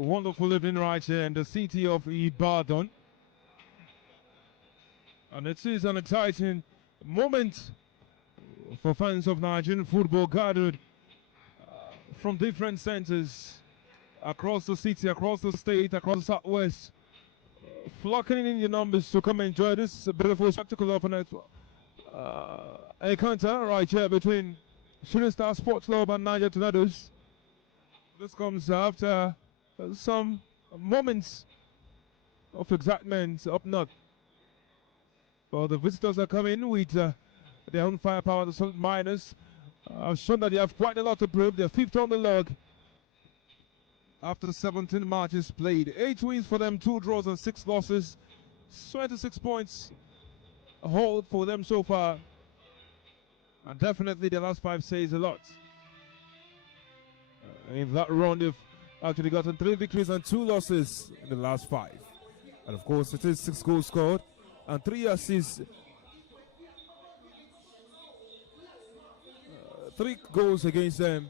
wonderful evening right here in the city of Ibadan. And it is an exciting moment for fans of Nigerian football gathered from different centers across the city, across the state, across the southwest, flocking in your numbers to come enjoy this beautiful spectacle of an encounter right here between Shooting Star Sports Club and Niger Tornadoes. This comes after some moments of excitement up north. Well, the visitors are coming with their own firepower. The Salt Miners have shown that they have quite a lot to prove. They're fifth on the log after 17 matches played. 8 wins for them, 2 draws and 6 losses. 26 points a hold for them so far. And definitely the last 5 says a lot. In that round, they've actually gotten 3 victories and 2 losses in the last 5. And of course, it is 6 goals scored and 3 assists. 3 goals against them.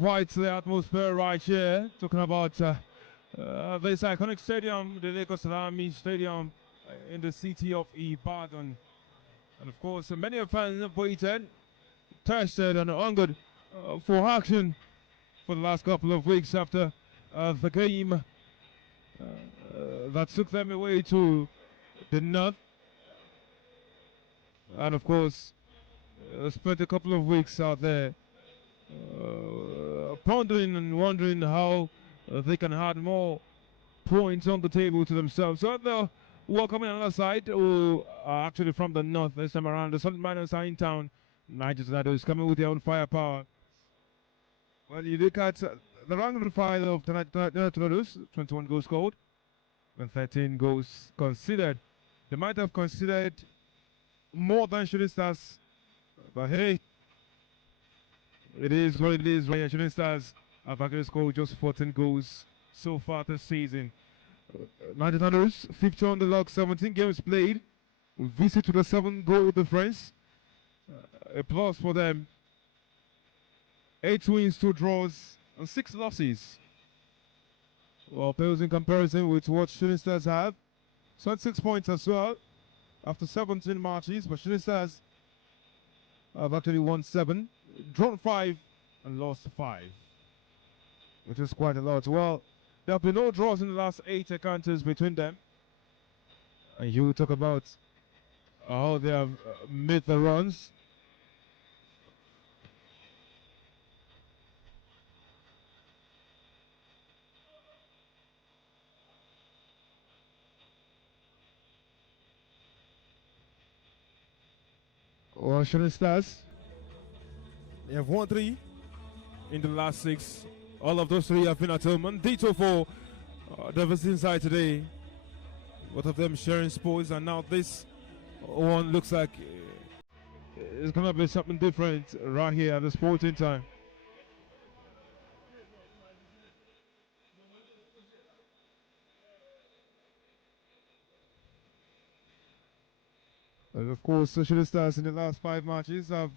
Quite the atmosphere right here, talking about this iconic stadium, the Lagos Salami Stadium in the city of Ibadan. And of course, many fans have waited, tested and hungered for action for the last couple of weeks after the game that took them away to the north. And of course, spent a couple of weeks out there pondering and wondering how they can add more points on the table to themselves. So they're welcoming another side who are actually from the north this time around. The Salt Miners are in town. Niger Tornadoes coming with their own firepower. Well, you look at the rank and file of the Niger Tornadoes, 21 goals scored and 13 goals considered. They might have considered more than Shooting Stars, but hey, it is what it is, right? Shooting Stars have actually scored just 14 goals so far this season. Niger Tornadoes, 50 on the log, 17 games played. We visit to the 7-goal difference. A plus for them. 8 wins, 2 draws, and 6 losses. Well, those in comparison with what Shooting Stars have. 26 points as well after 17 matches, but Shooting Stars have actually won 7, drawn 5, and lost 5, which is quite a lot. Well, there have been no draws in the last 8 encounters between them. And you talk about how they have made the runs. Well, Shooting Stars, they have won 3 in the last 6. All of those 3 have been at home. And ditto for Diversity inside today. Both of them sharing sports, and now this one looks like it's gonna be something different right here at the sporting time. And of course, Shooting Stars in the last 5 matches have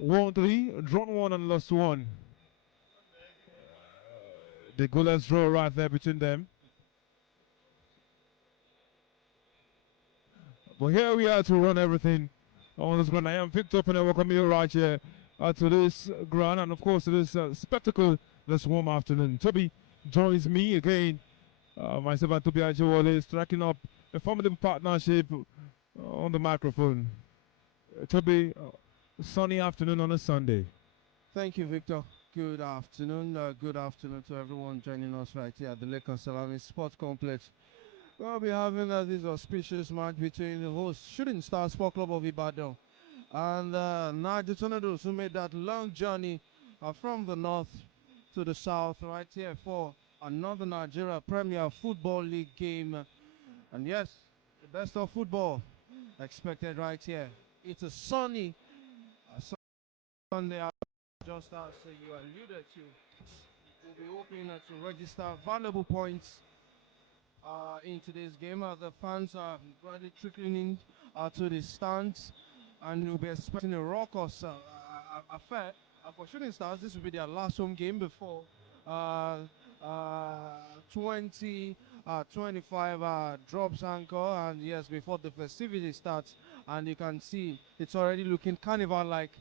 won 3, drawn 1, and lost 1. The goalless draw right there between them. But here we are to run everything on this ground. I am picked up and I welcome you right here to this ground, and of course to this spectacle this warm afternoon. Toby joins me again. Myself and Toby Ajewole striking up a formidable partnership on the microphone. Toby, sunny afternoon on a Sunday. Thank you, Victor. Good afternoon. Good afternoon to everyone joining us right here at the Lake Salami Sports Complex. We'll be having this auspicious match between the host Shooting Stars Sport Club of Ibadan and Niger Tornadoes, who made that long journey from the north to the south right here for another Nigerian Premier Football League game. And yes, the best of football expected right here. It's a sunny Sunday, just as you alluded to. We'll be hoping to register valuable points in today's game. The fans are gradually trickling in to the stands, and we'll be expecting a raucous affair. For Shooting Stars, this will be their last home game before 2025 drops anchor, and yes, before the festivity starts. And you can see it's already looking carnival-like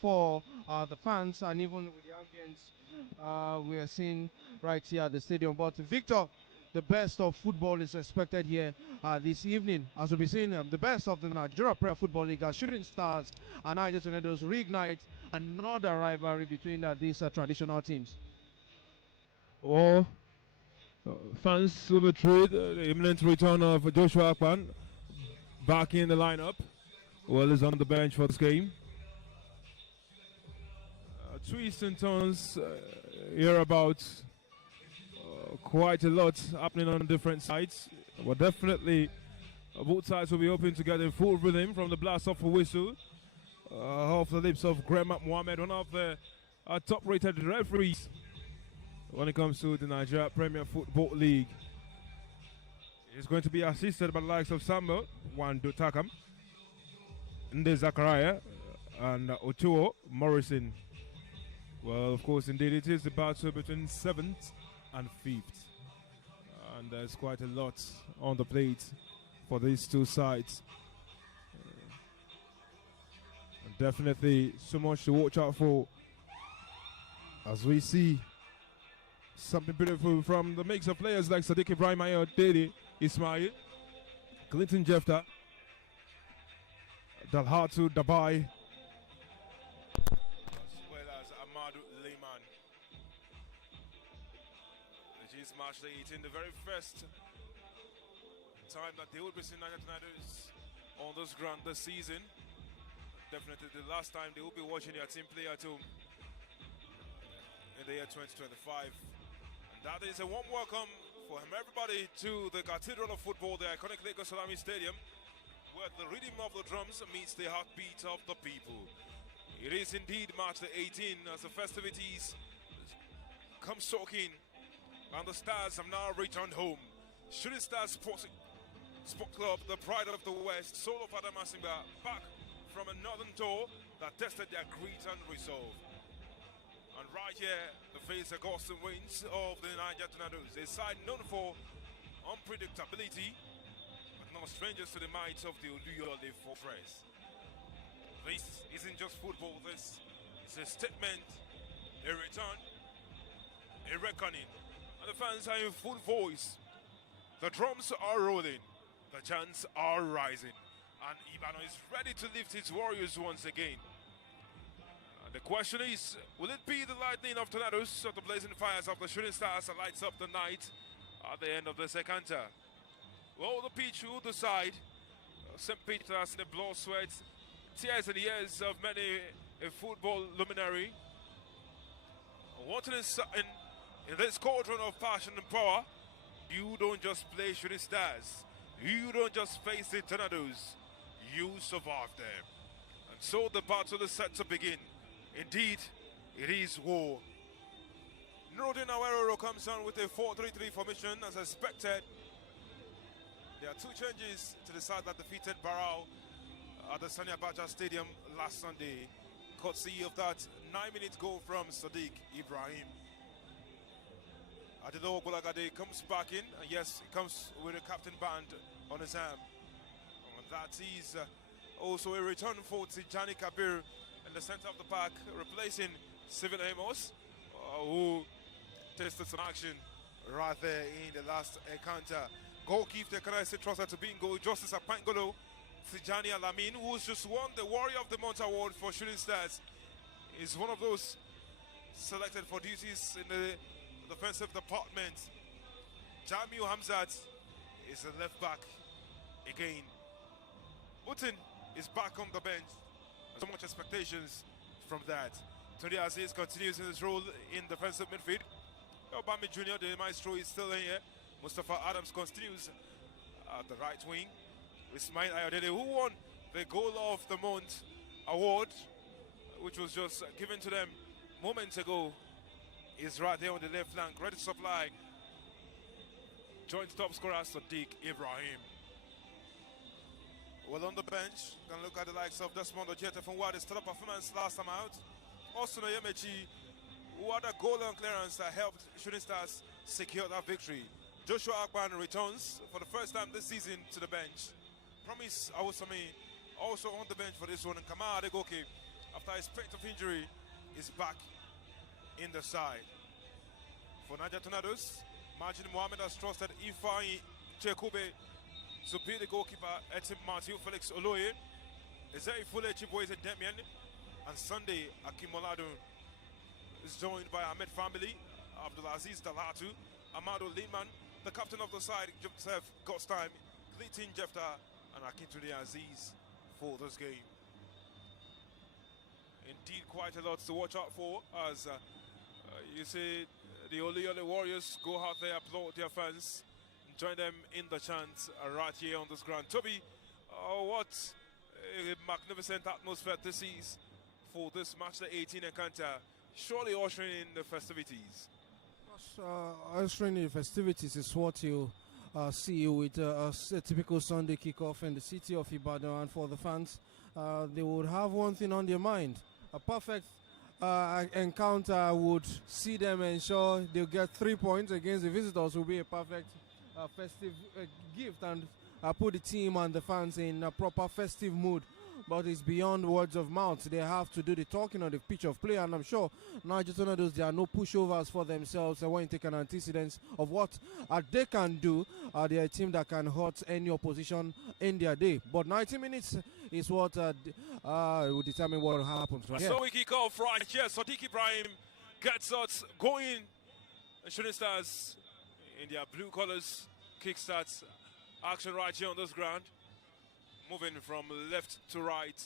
for the fans, and even with the ambience we are seeing right here at the stadium. But Victor, the best of football is expected here this evening, as we'll be seeing the best of the Nigerian Premier Football League as Shooting Stars and Niger Tornadoes reignite another rivalry between these traditional teams. Well, fans will be thrilled. The imminent return of Joshua Akpan back in the lineup. Well, he's on the bench for this game. Twists and turns hereabouts. Quite a lot happening on different sides. But definitely both sides will be hoping to get in full rhythm from the blast off a whistle off the lips of Graham Mohammed, one of the top-rated referees when it comes to the Nigerian Premier Football League. He's going to be assisted by the likes of Sambo, Wando Takam, Nde Zachariah, and Ochoa Morrison. Well, of course, indeed, it is the battle between 7th and 5th. And there's quite a lot on the plate for these two sides. Definitely so much to watch out for as we see something beautiful from the mix of players like Sadiq Ibrahim Ayo, Dede Ismail, Clinton Jefta, Dalhatu Dabai, as well as Amadou Lehman. It is March the 18th, the very first time that they will be seeing Niger Tornadoes on this ground this season. Definitely the last time they will be watching their team play at home in the year 2025. And that is a warm welcome for everybody to the Cathedral of Football, the iconic Lagos Salami Stadium, where the rhythm of the drums meets the heartbeat of the people. It is indeed March the 18th as the festivities come soaking, and the Stars have now returned home. Shooting Stars Sport Club, the pride of the West, Solo Father Masimba, back from a northern tour that tested their grit and resolve. And right here, the face the ghosts and winds of the Niger Tornadoes, a side known for unpredictability, but no strangers to the might of the Oluyole Fortress. This isn't just football, this is a statement, a return, a reckoning. And the fans are in full voice. The drums are rolling, the chants are rising. And Ibadan is ready to lift its warriors once again. The question is, will it be the lightning of Tornadoes or the blazing fires of the Shooting Stars that lights up the night at the end of the second half? Well, the pitch will decide. St. Peter's in the blood, sweat, tears and years of many a football luminary. Wanting is in this cauldron of passion and power, You don't just play Shooting Stars. You don't just face the Tornadoes. You survive them. And so the battle is set to begin. Indeed, it is war. Nuruddin Awero comes on with a 4-3-3 formation as expected. There are two changes to the side that defeated Barrow at the Sani Abacha Stadium last Sunday, courtesy of that 9-minute goal from Sadiq Ibrahim. Adilo Bolagade comes back in, and yes, he comes with a captain band on his arm. And that is also a return for Tijani Kabir in the center of the park, replacing Civil Amos, who tested some action right there in the last encounter. Goalkeeper Kanai trusted to be in goal. Justice Apangolo, Tijani Alamin, who's just won the Warrior of the Month award for Shooting Stars, is one of those selected for duties in the defensive department. Jamiu Hamzat is the left back again. Utin is back on the bench. So much expectations from that. Tunde Aziz continues in his role in defensive midfield. Obama Jr., the maestro, is still in here. Mustafa Adams continues at the right wing. Ismail Ayodele, who won the Goal of the Month award, which was just given to them moments ago, is right there on the left flank, ready to supply. Joint top scorer Sadiq Ibrahim. Well, on the bench, can look at the likes of Desmond Ojeta from Wadi, stellar performance last time out. Also, Yemechi, who had a goal on clearance that helped Shooting Stars secure that victory. Joshua Akpan returns for the first time this season to the bench. Promise Awosami also on the bench for this one. And Kamara Adegoke, after his spate of injury, is back in the side. For Niger Tornadoes, Majid Mohammed has trusted Ifeanyi Chekube to be the goalkeeper. Etim Matthew Felix Oloye, Ezei Fule Chiboise Demian, and Sunday Akimolado is joined by Ahmed Family, Abdulaziz Dalatu, Amado Liman, the captain of the side, Joseph Gotstein, Clayton Jefta, and Akintunde Aziz for this game. Indeed, quite a lot to watch out for as you see the Ole Warriors go out there, applaud their fans, join them in the chant right here on this ground. Toby, what a magnificent atmosphere this is for this match, the 18 encounter, surely ushering in the festivities. Ushering the festivities is what you see with a typical Sunday kickoff in the city of Ibadan, and for the fans, they would have one thing on their mind. A perfect encounter would see them ensure they'll get 3 points against the visitors, will be a perfect festive gift and put the team and the fans in a proper festive mood. But it's beyond words of mouth. They have to do the talking on the pitch of play, and I'm sure Niger Tornadoes, there are no pushovers for themselves. When you take an antecedent of what they can do, they are a team that can hurt any opposition in their day. But 90 minutes is what will determine what happens. Right, so we kick off right here. Sadiq Ibrahim gets us going. Shooting Stars in their blue colors kickstarts action right here on this ground. Moving from left to right.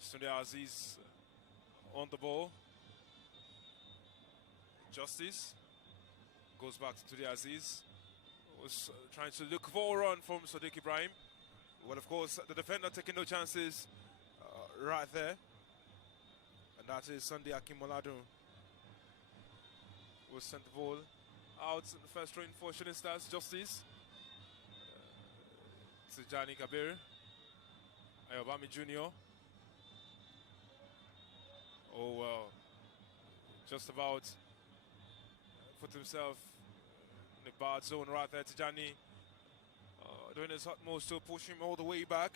Tunde Aziz on the ball. Justice goes back to Tunde Aziz. Was trying to look for a run from Sadiq Ibrahim. Well, of course, the defender taking no chances right there. And that is Sunday Akimolado. Was sent the ball out in the first train for Shooting Stars. Justice. Tijani Kabir, Ayobami Jr. Oh well, just about put himself in the bad zone right there. Tijani doing his utmost to push him all the way back.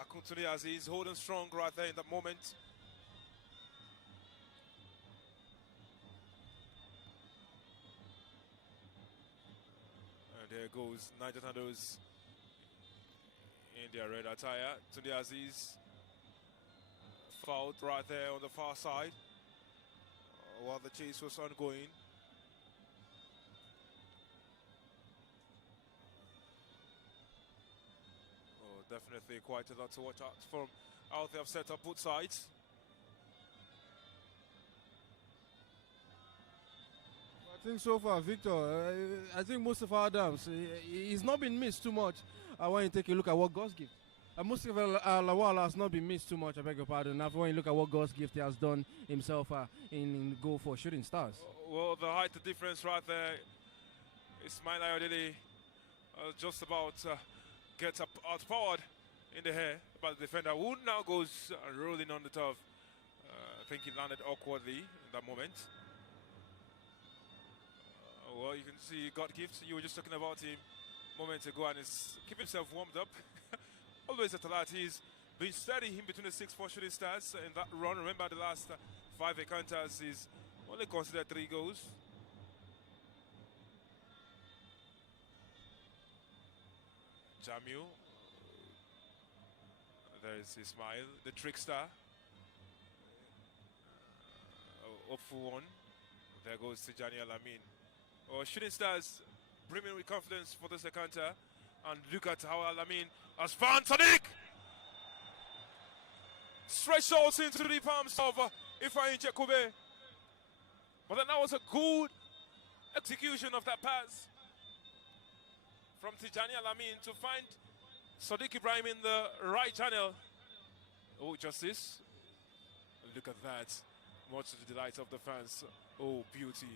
Akintunde Aziz holding strong right there in that moment. And there goes Niger Tornadoes in their red attire. Tunde Aziz fouled right there on the far side while the chase was ongoing. Oh, definitely quite a lot to watch out from out there. Set up both sides. I think so far, Victor, I think Mustafa Adams, he's not been missed too much. When you take a look at what God's gift. Mustafa Lawal has not been missed too much, I beg your pardon. Now, when you look at what God's gift he has done himself in goal for Shooting Stars. Well, the height difference right there. Ismail Ayodele just about gets outpowered in the air by the defender, who now goes rolling on the turf. I think he landed awkwardly in that moment. Well, you can see God Gift. You were just talking about him moments ago, and he's keeping himself warmed up. Always at alert. He's been steady in between the 6-4 Shooting Stars in that run. Remember, the last 5 encounters, he's only considered 3 goals. Jamil. There's Ismail, the trickster. Hopeful one. There goes Tijani Alamin. Shooting Stars brimming with confidence for this encounter. And look at how Alamin has found Sadiq! Stretched out into the palms of Ifeanyi Jekube. But then that was a good execution of that pass from Tijani Alamin to find Sadiq Ibrahim in the right channel. Oh, justice. Look at that. Much to the delight of the fans. Oh, beauty.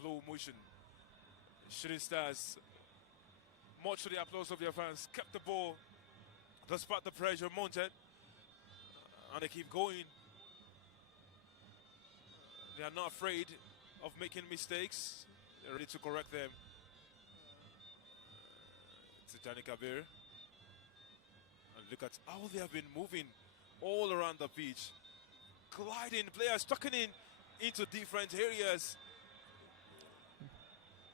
Flow motion. Shooting Stars, much to the applause of your fans, kept the ball despite the pressure mounted. And they keep going. They are not afraid of making mistakes. They're ready to correct them. Tijani Kabir. And look at how they have been moving all around the pitch. Gliding, players tucking in into different areas.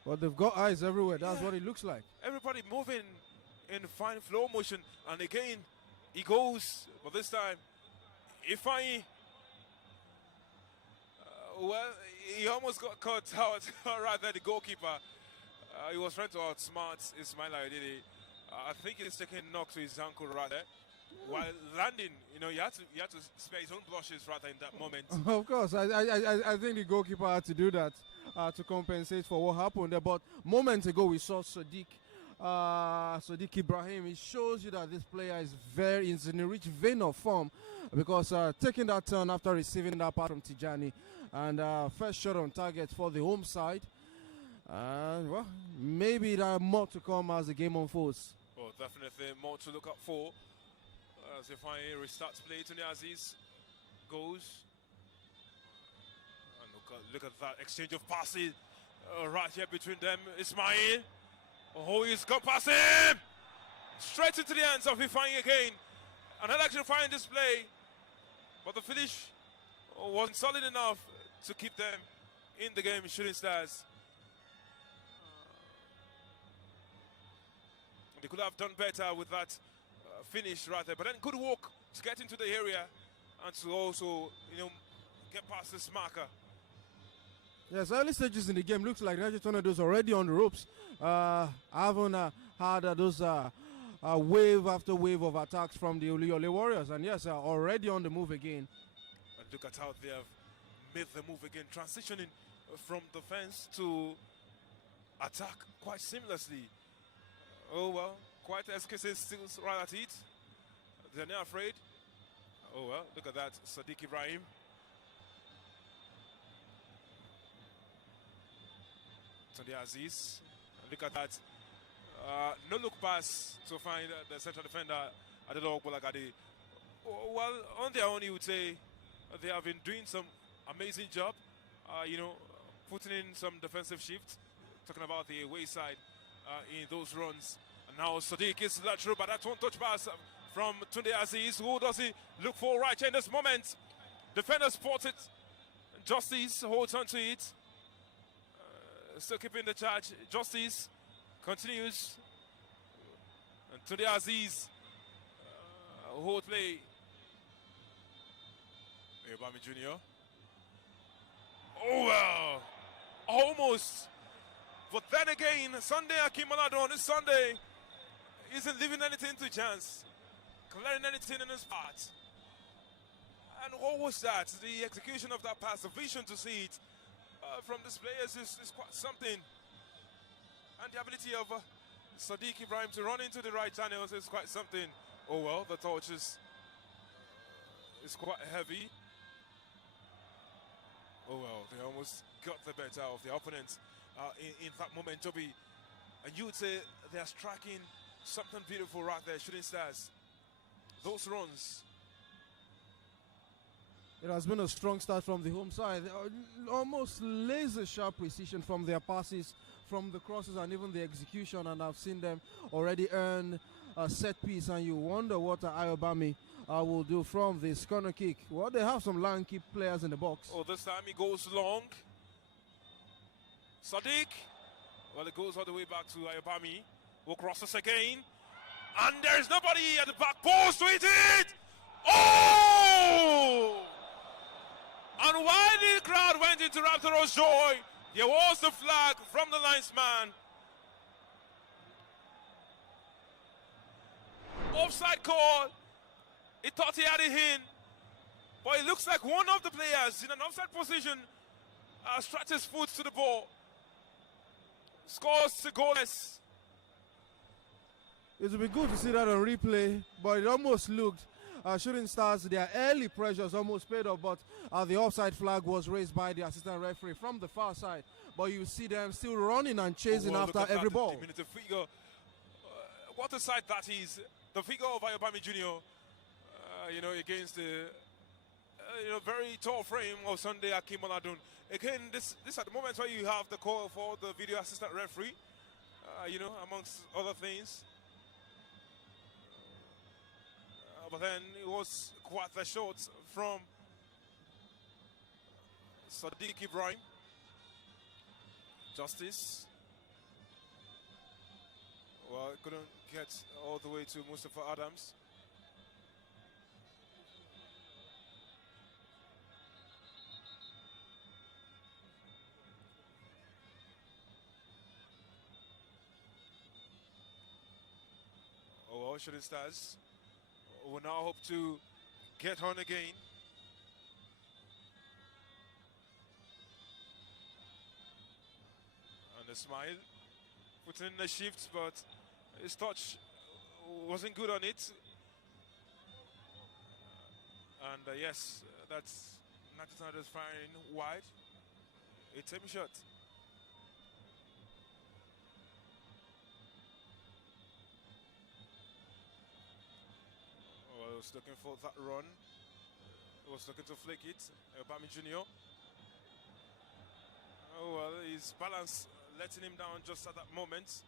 Well, they've got eyes everywhere. That's what it looks like. Everybody moving in fine flow motion. And again, he goes. But this time, Ifeanyi, well, he almost got caught out right there, the goalkeeper. He was trying to outsmart Ismail Ayodele. I think he's taking a knock to his ankle right there. While landing, you know, he had to spare his own blushes right there in that moment. Of course, I think the goalkeeper had to do that to compensate for what happened there. But moments ago, we saw Sadiq Ibrahim. It shows you that this player is in a rich vein of form, because taking that turn after receiving that pass from Tijani, and first shot on target for the home side. Well, maybe there are more to come as the game unfolds. Well, definitely more to look out for. As Ifeanyi restarts play, Tony Aziz goes. And look at that exchange of passes right here between them. Ismail. Oh, he's gone past him! Straight into the hands of Ifeanyi again. And I'd actually find this play, but the finish wasn't solid enough to keep them in the game, Shooting Stars. They could have done better with that finish right there, but then good work to get into the area and to also, you know, get past this marker. Yes, early stages in the game looks like Niger Tornadoes already on the ropes. I haven't had those wave after wave of attacks from the Oluyole Warriors, and yes, already on the move again. And look at how they have made the move again, transitioning from defense to attack quite seamlessly. Oh well, quite SKC still right at it. They're not afraid. Oh well, look at that, Sadiq Ibrahim. Tunde Aziz. Look at that. No look pass to find the central defender, Adelowo Bolagade. Well, on their own, you would say they have been doing some amazing job, you know, putting in some defensive shifts, talking about the away side in those runs. And now Sadiq is lateral, but that one touch pass from Tunde Aziz. Who does he look for right here in this moment? Defender spotted. Justice holds on to it. Still keeping the charge. Justice continues. And Tunde Aziz hold play. Obami Jr. Oh well, almost. But then again, Sunday Akim Malado on this Sunday isn't leaving anything to chance, clearing anything in his path. And what was that? The execution of that pass, the vision to see it. from these players is quite something. And the ability of Sadiq Ibrahim to run into the right channels is quite something. Oh well, the touch is quite heavy. Oh well, they almost got the better of the opponents in that moment, Toby. And you would say they're striking something beautiful right there, Shooting Stars. Those runs. It has been a strong start from the home side. Almost laser-sharp precision from their passes, from the crosses, and even the execution. And I've seen them already earn a set piece. And you wonder what Ayobami will do from this corner kick. Well, they have some lanky players in the box. Oh, this time he goes long. Sadiq. Well, it goes all the way back to Ayobami. Will cross us again. And there's nobody at the back post to hit it. Oh! And while the crowd went into rapturous joy, there was the flag from the linesman. Offside call. He thought he had it in. But it looks like one of the players in an offside position stretched his foot to the ball. Scores the goalless. It would be good to see that on replay, but it almost looked Shooting Stars, their early pressures almost paid off, but the offside flag was raised by the assistant referee from the far side. But you see them still running and chasing after every ball. Diminutive figure. What a sight that is. The figure of Ayobami Jr., against the very tall frame of Sunday Akim Oladun. Again, this at the moment where you have the call for the video assistant referee, amongst other things. But then it was quite the shot from Sadiq Ibrahim. Justice. Well, couldn't get all the way to Mustafa Adams. Oh, well, Shooting Stars will now hope to get on again. And a smile, putting in the shift, but his touch wasn't good on it. And yes, that's Nigerian firing wide. A tame shot. Well, he was looking for that run. He was looking to flick it. Bami Jr. Oh, well, his balance letting him down just at that moment.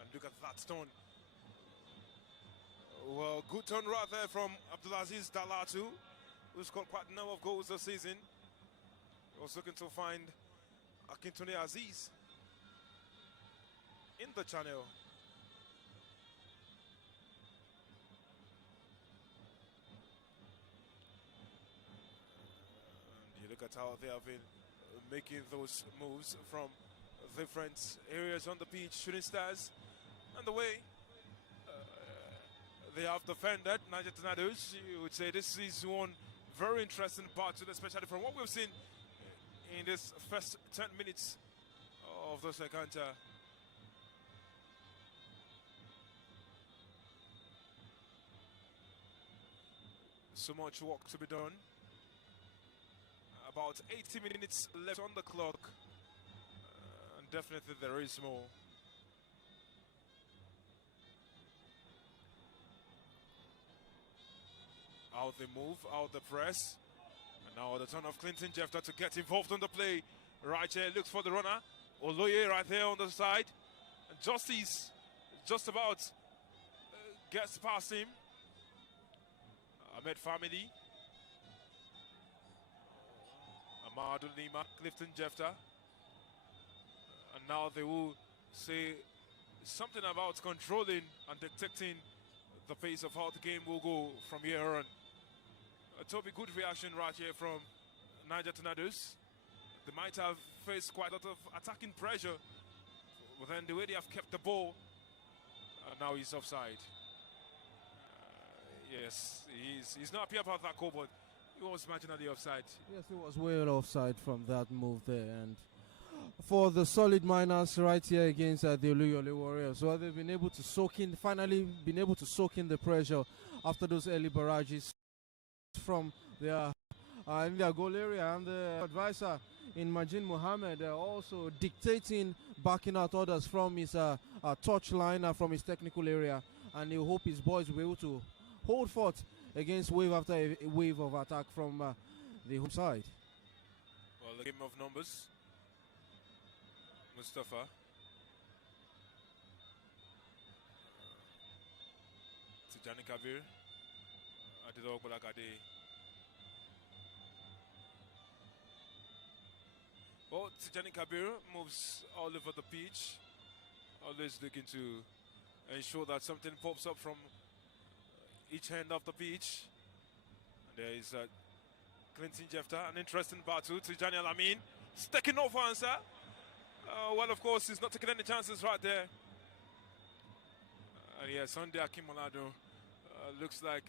And look at that turn. Well, good turn right there from Abdulaziz Dalatu, who scored quite a number of goals this season. He was looking to find Akintone Aziz in the channel. And you look at how they have been making those moves from different areas on the pitch. Shooting Stars, and the way they have defended Niger Tornadoes, you would say this is one very interesting part, especially from what we've seen in this first 10 minutes of the second. So much work to be done. About 80 minutes left on the clock. And definitely there is more. Out they move, out the press. And now the turn of Clinton Jeffter to get involved on the play. Right here, looks for the runner. Oloye right there on the side. And Justice just about gets past him. Ahmed Family. Amadou Lima, Clifton Jeffter. And now they will say something about controlling and detecting the pace of how the game will go from here on. A totally good reaction right here from Niger Tornadoes. They might have faced quite a lot of attacking pressure, but then the way they have kept the ball, now he's offside. Yes, he's not happy about that call, but He was marginally offside. Yes, it was way offside from that move there. And for the solid miners right here against the Oluyole Warriors, so they've been able to finally been able to soak in the pressure after those early barrages from their in their goal area, and the advisor in Majin Mohammed also dictating, backing out orders from his touch line from his technical area, and he hope his boys will be able to hold forth against wave after a wave of attack from the home side. Well, the game of numbers. Mustafa. Tijani Kabir. Adilo Bolagade. Well, Tijani Kabir moves all over the pitch, always looking to ensure that something pops up from each end of the pitch. And there is Clinton Jefta, an interesting battle. Tijani Alamin, taking off answer. Well, of course, he's not taking any chances right there. And yeah, Sunday Akim Olado looks like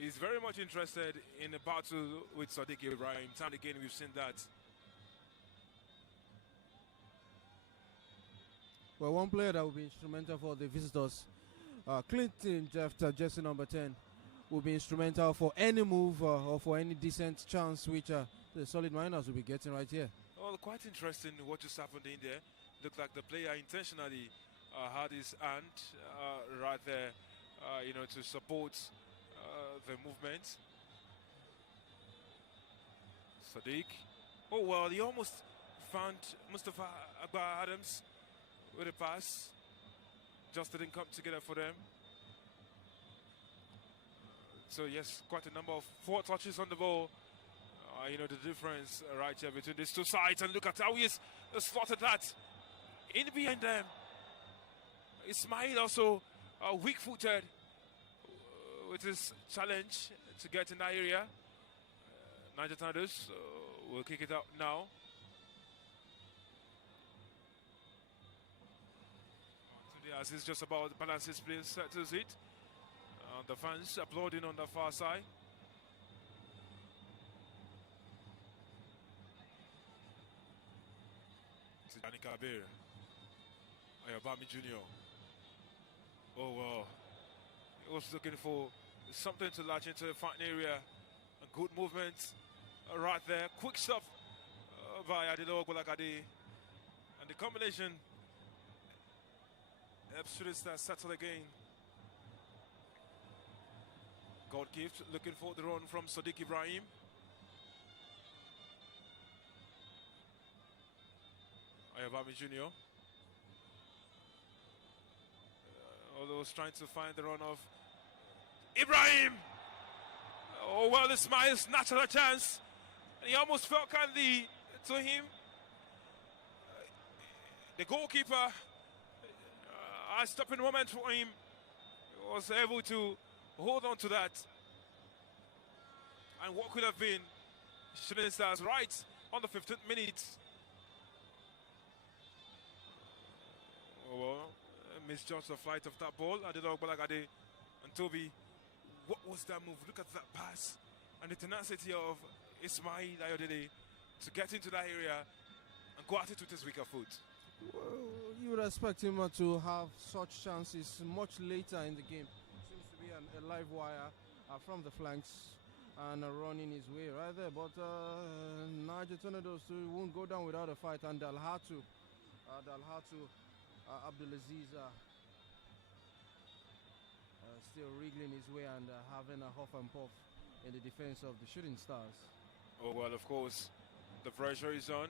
he's very much interested in a battle with Sadiq Ibrahim. Time and again, we've seen that. Well, one player that will be instrumental for the visitors, Clinton Jefta, jersey number 10, will be instrumental for any move or for any decent chance which the solid miners will be getting right here. Well, quite interesting what just happened in there. Looked like the player intentionally had his hand right there, you know, to support the movement. Sadiq. Oh, well, he almost found Mustafa Agba Adams with a pass. Just didn't come together for them. So, yes, quite a number of 4 touches on the ball. You know, the difference right here between these two sides. And look at how he has slotted that in behind them. Ismail also weak-footed with his challenge to get in that area. Niger Tornadoes will kick it out now. As it's just about the balance his play, settles it. The fans applauding on the far side. Tijani Kabir, Ayabami Jr. Oh well, he was looking for something to latch into the fighting area. A good movement right there. Quick stuff by Adilo Bolagade. And the combination helps Shooting Stars settle again. God gift looking for the run from Sadiq Ibrahim. Ayabami Jr. Although trying to find the run of Ibrahim. Oh well, Ismail snatched a chance. And he almost fell kindly to him. The goalkeeper, a stopping moment for him, was able to hold on to that. And what could have been Shooting Stars right on the 15th minute. Oh well, misjudged the flight of that ball. Adilo Balagade and Toby. What was that move? Look at that pass and the tenacity of Ismail Ayodele to get into that area and go at it with his weaker foot. Well, you would expect him to have such chances much later in the game. Seems to be a live wire from the flanks and running his way right there. But Niger Tornadoes won't go down without a fight, and Dalhatu Abdulaziz still wriggling his way and having a huff and puff in the defense of the Shooting Stars. Oh well, of course, the pressure is on.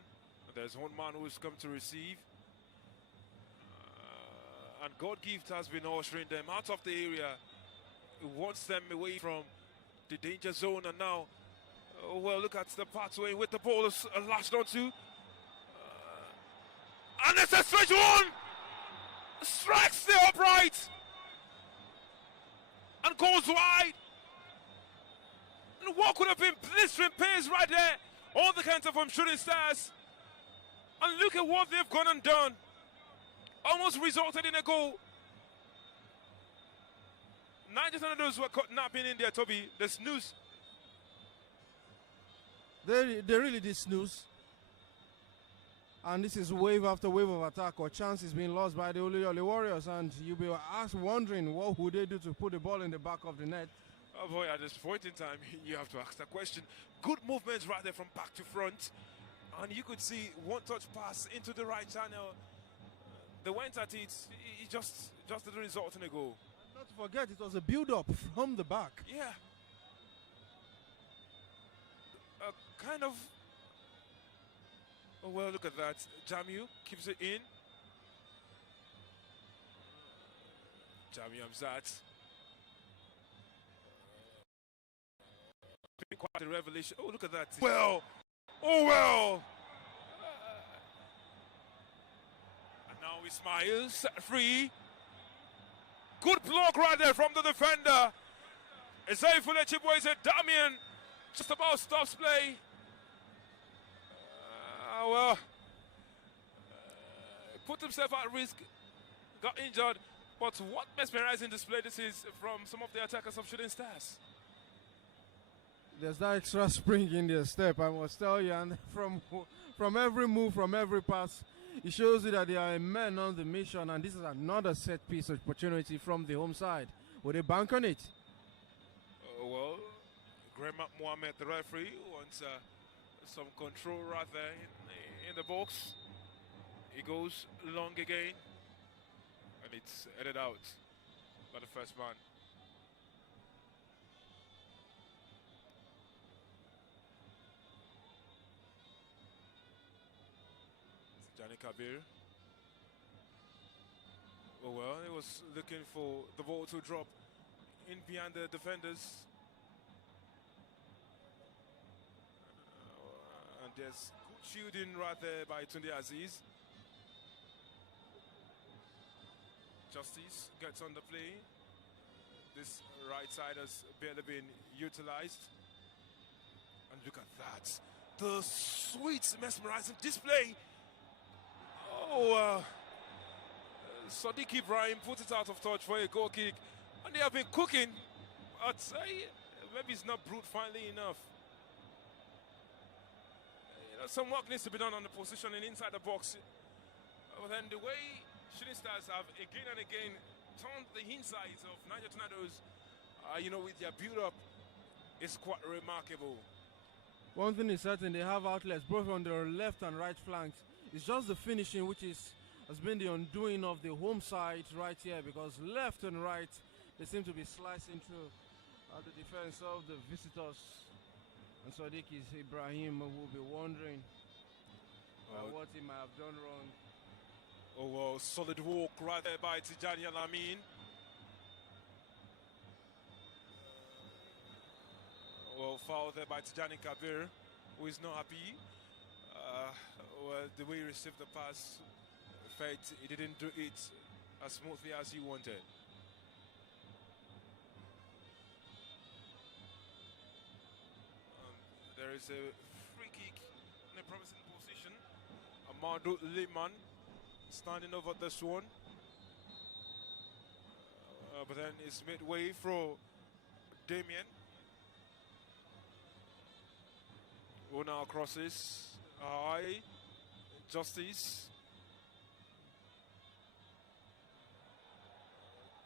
There's one man who's come to receive. And God Gift has been ushering them out of the area. He wants them away from the danger zone. And now, well, look at the pathway with the ball lashed onto. And it's a stretch one! Strikes the upright! And goes wide! And what could have been blistering pace right there on the counter from Shooting Stars. And look at what they've gone and done. Almost resulted in a goal. Niger Tornadoes were caught napping in there, Toby. The snooze They really did snooze. And this is wave after wave of attack or chances being lost by the Oluyole Warriors. And you'll be wondering what would they do to put the ball in the back of the net. Oh boy, at this point in time, you have to ask that question. Good movements right there from back to front. And you could see one-touch pass into the right channel. They went at it. It just didn't result in a goal. And not to forget, it was a build-up from the back. Yeah. Kind of. Oh, well, look at that. Jamu keeps it in. Jamu Hamzat. Quite a revelation. Oh, look at that. Well. Oh, well. And now Ismail set free. Good block right there from the defender. Ezeifule Chiboise Damien just about stops play. Put himself at risk, got injured, but what mesmerizing display this is from some of the attackers of Shooting Stars. There's that extra spring in their step, I must tell you, and from every move, from every pass, it shows you that they are men on the mission, and this is another set piece opportunity from the home side. Will they bank on it? Well, Graham Mohammed, the referee, wants some control right there in the box. He goes long again, and it's headed out by the first man. Johnny Kabir. Oh well, he was looking for the ball to drop in behind the defenders. And there's good shielding right there by Tunde Aziz. Justice gets on the play. This right side has barely been utilized. And look at that. The sweet, mesmerizing display. Oh, Sadiq Ibrahim put it out of touch for a goal kick. And they have been cooking. I'd say maybe it's not brute finally enough. Some work needs to be done on the positioning inside the box. But then the way Shooting Stars have again and again turned the insides of Niger Tornadoes, with their build-up, is quite remarkable. One thing is certain, they have outlets both on their left and right flanks. It's just the finishing which has been the undoing of the home side right here, because left and right, they seem to be slicing through the defense of the visitors. And Sadiq Ibrahim will be wondering what he might have done wrong. Oh, well, solid walk right there by Tijani Alamin. Well, foul there by Tijani Kabir, who is not happy. Well, the way he received the pass, in fact, he didn't do it as smoothly as he wanted. There is a free kick in a promising position. Amadou Liman standing over this one. But then it's midway for Damien. Who now crosses. High. Justice.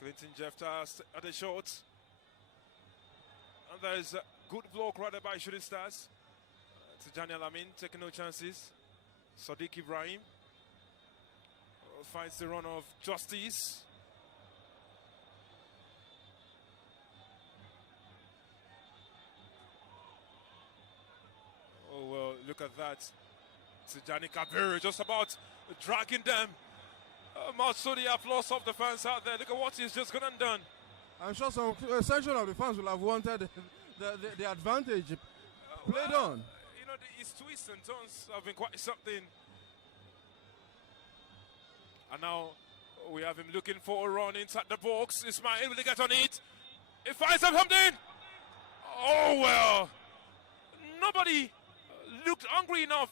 Clinton Jefta at the short. And there's a good block right there by Shooting Stars. Tijani Alamin taking no chances. Sadiq Ibrahim finds the run of Justice. Oh, well, look at that. Tijani Kabir just about dragging them. Matsudi, applause of the fans out there. Look at what he's just gone and done. I'm sure some section of the fans will have wanted the advantage played on. His twists and turns have been quite something. And now we have him looking for a run inside the box. Ismail will get on it. He finds something. Oh, well. Nobody looked hungry enough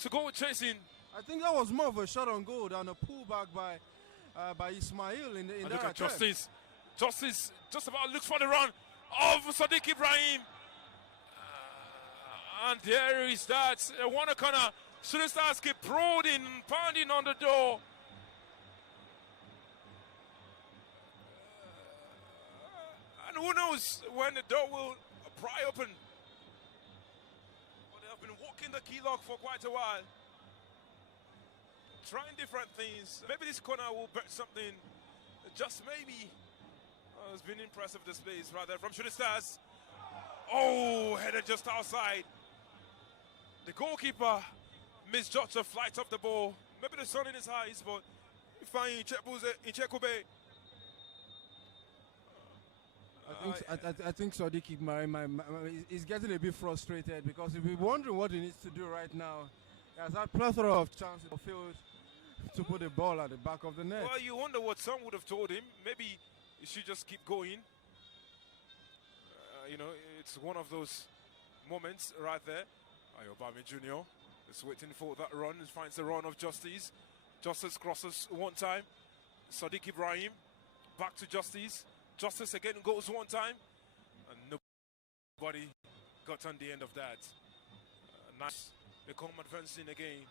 to go chasing. I think that was more of a shot on goal than a pullback by Ismail in that look at attempt. Justice just about looks for the run of Sadiq Ibrahim. And there is that. One corner. Shooting Stars keep prodding, pounding on the door. And who knows when the door will pry open. But they have been walking the key lock for quite a while. Trying different things. Maybe this corner will bet something. Just maybe. It's been impressive displays rather from Shooting Stars. Oh, headed just outside. The goalkeeper misjudged the flight of the ball. Maybe the sun in his eyes, but fine in Chekube. I think Sadiq is getting a bit frustrated because he'll be wondering what he needs to do right now. He has had plethora of chances to field to put the ball at the back of the net. Well, you wonder what some would have told him. Maybe he should just keep going. You know, it's one of those moments right there. Ayobami Jr. is waiting for that run. He finds the run of Justice. Justice crosses one time. Sadiq Ibrahim back to Justice. Justice again goes one time. And nobody got on the end of that. Nice. They come advancing again.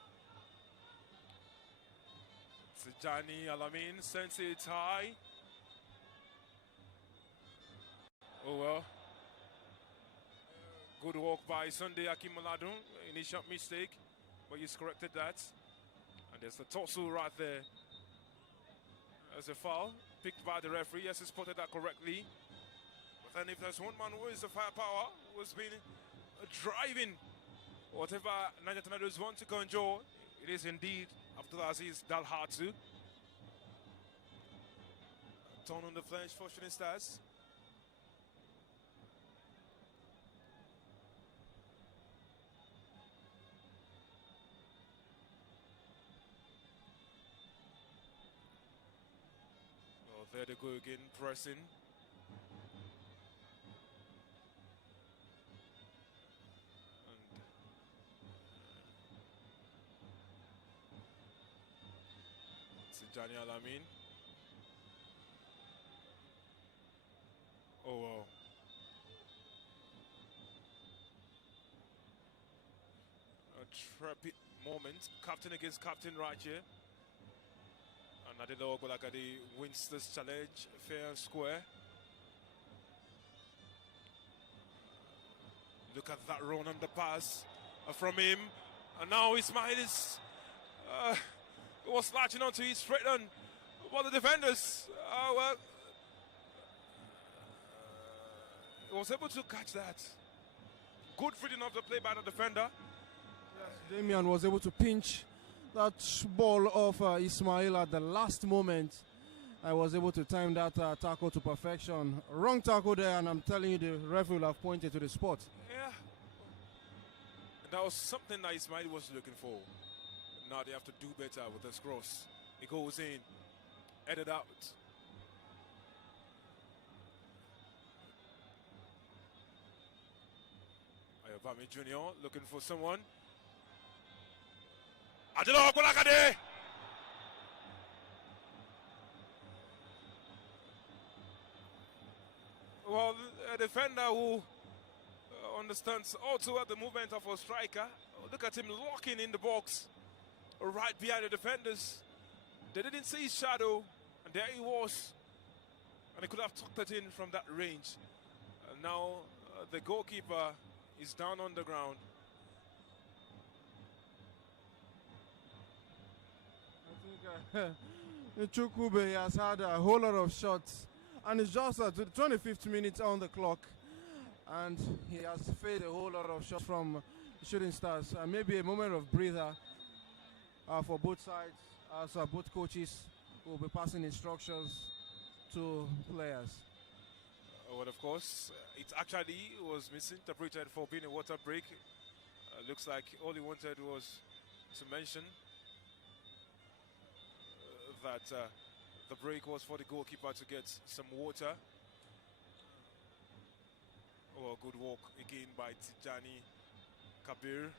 Tijani Alamin sends it high. Oh well. Good walk by Sunday Akim Maladun. Initial mistake, but he's corrected that. And there's the torso right there. As a foul picked by the referee. Yes, he spotted that correctly. But then if there's one man who is the firepower, who has been driving whatever Niger Tornadoes want to conjure, it is indeed Abdulaziz Dalhatu. Turn on the flange for Shooting Stars. Well, there they go again, pressing. Tijani Alamin. Oh wow. A trepid moment. Captain against captain right here. And Nadelo Ogbolagade wins this challenge fair and square. Look at that run on the pass from him. And now Ismail is was latching onto his straight on one of the defenders. Well, he was able to catch that. Good reading of the play by the defender. Yes, Damian was able to pinch that ball off Ismail at the last moment. I was able to time that tackle to perfection. Wrong tackle there, and I'm telling you, the referee will have pointed to the spot. Yeah. That was something that Ismail was looking for. Now they have to do better with this cross. It goes in, headed out. Ayobami Jr. looking for someone. Adelo Ogbolagade! Well, a defender who understands also at the movement of a striker. Look at him locking in the box. Right behind the defenders. They didn't see his shadow, and there he was. And he could have tucked it in from that range. And now the goalkeeper is down on the ground. I think Chukube has had a whole lot of shots, and it's just the 25th minute on the clock, and he has faced a whole lot of shots from Shooting Stars. Maybe a moment of breather for both sides, as both coaches will be passing instructions to players. Well, of course, it actually was misinterpreted for being a water break. Looks like all he wanted was to mention that the break was for the goalkeeper to get some water. Oh, good walk again by Tijani Kabir.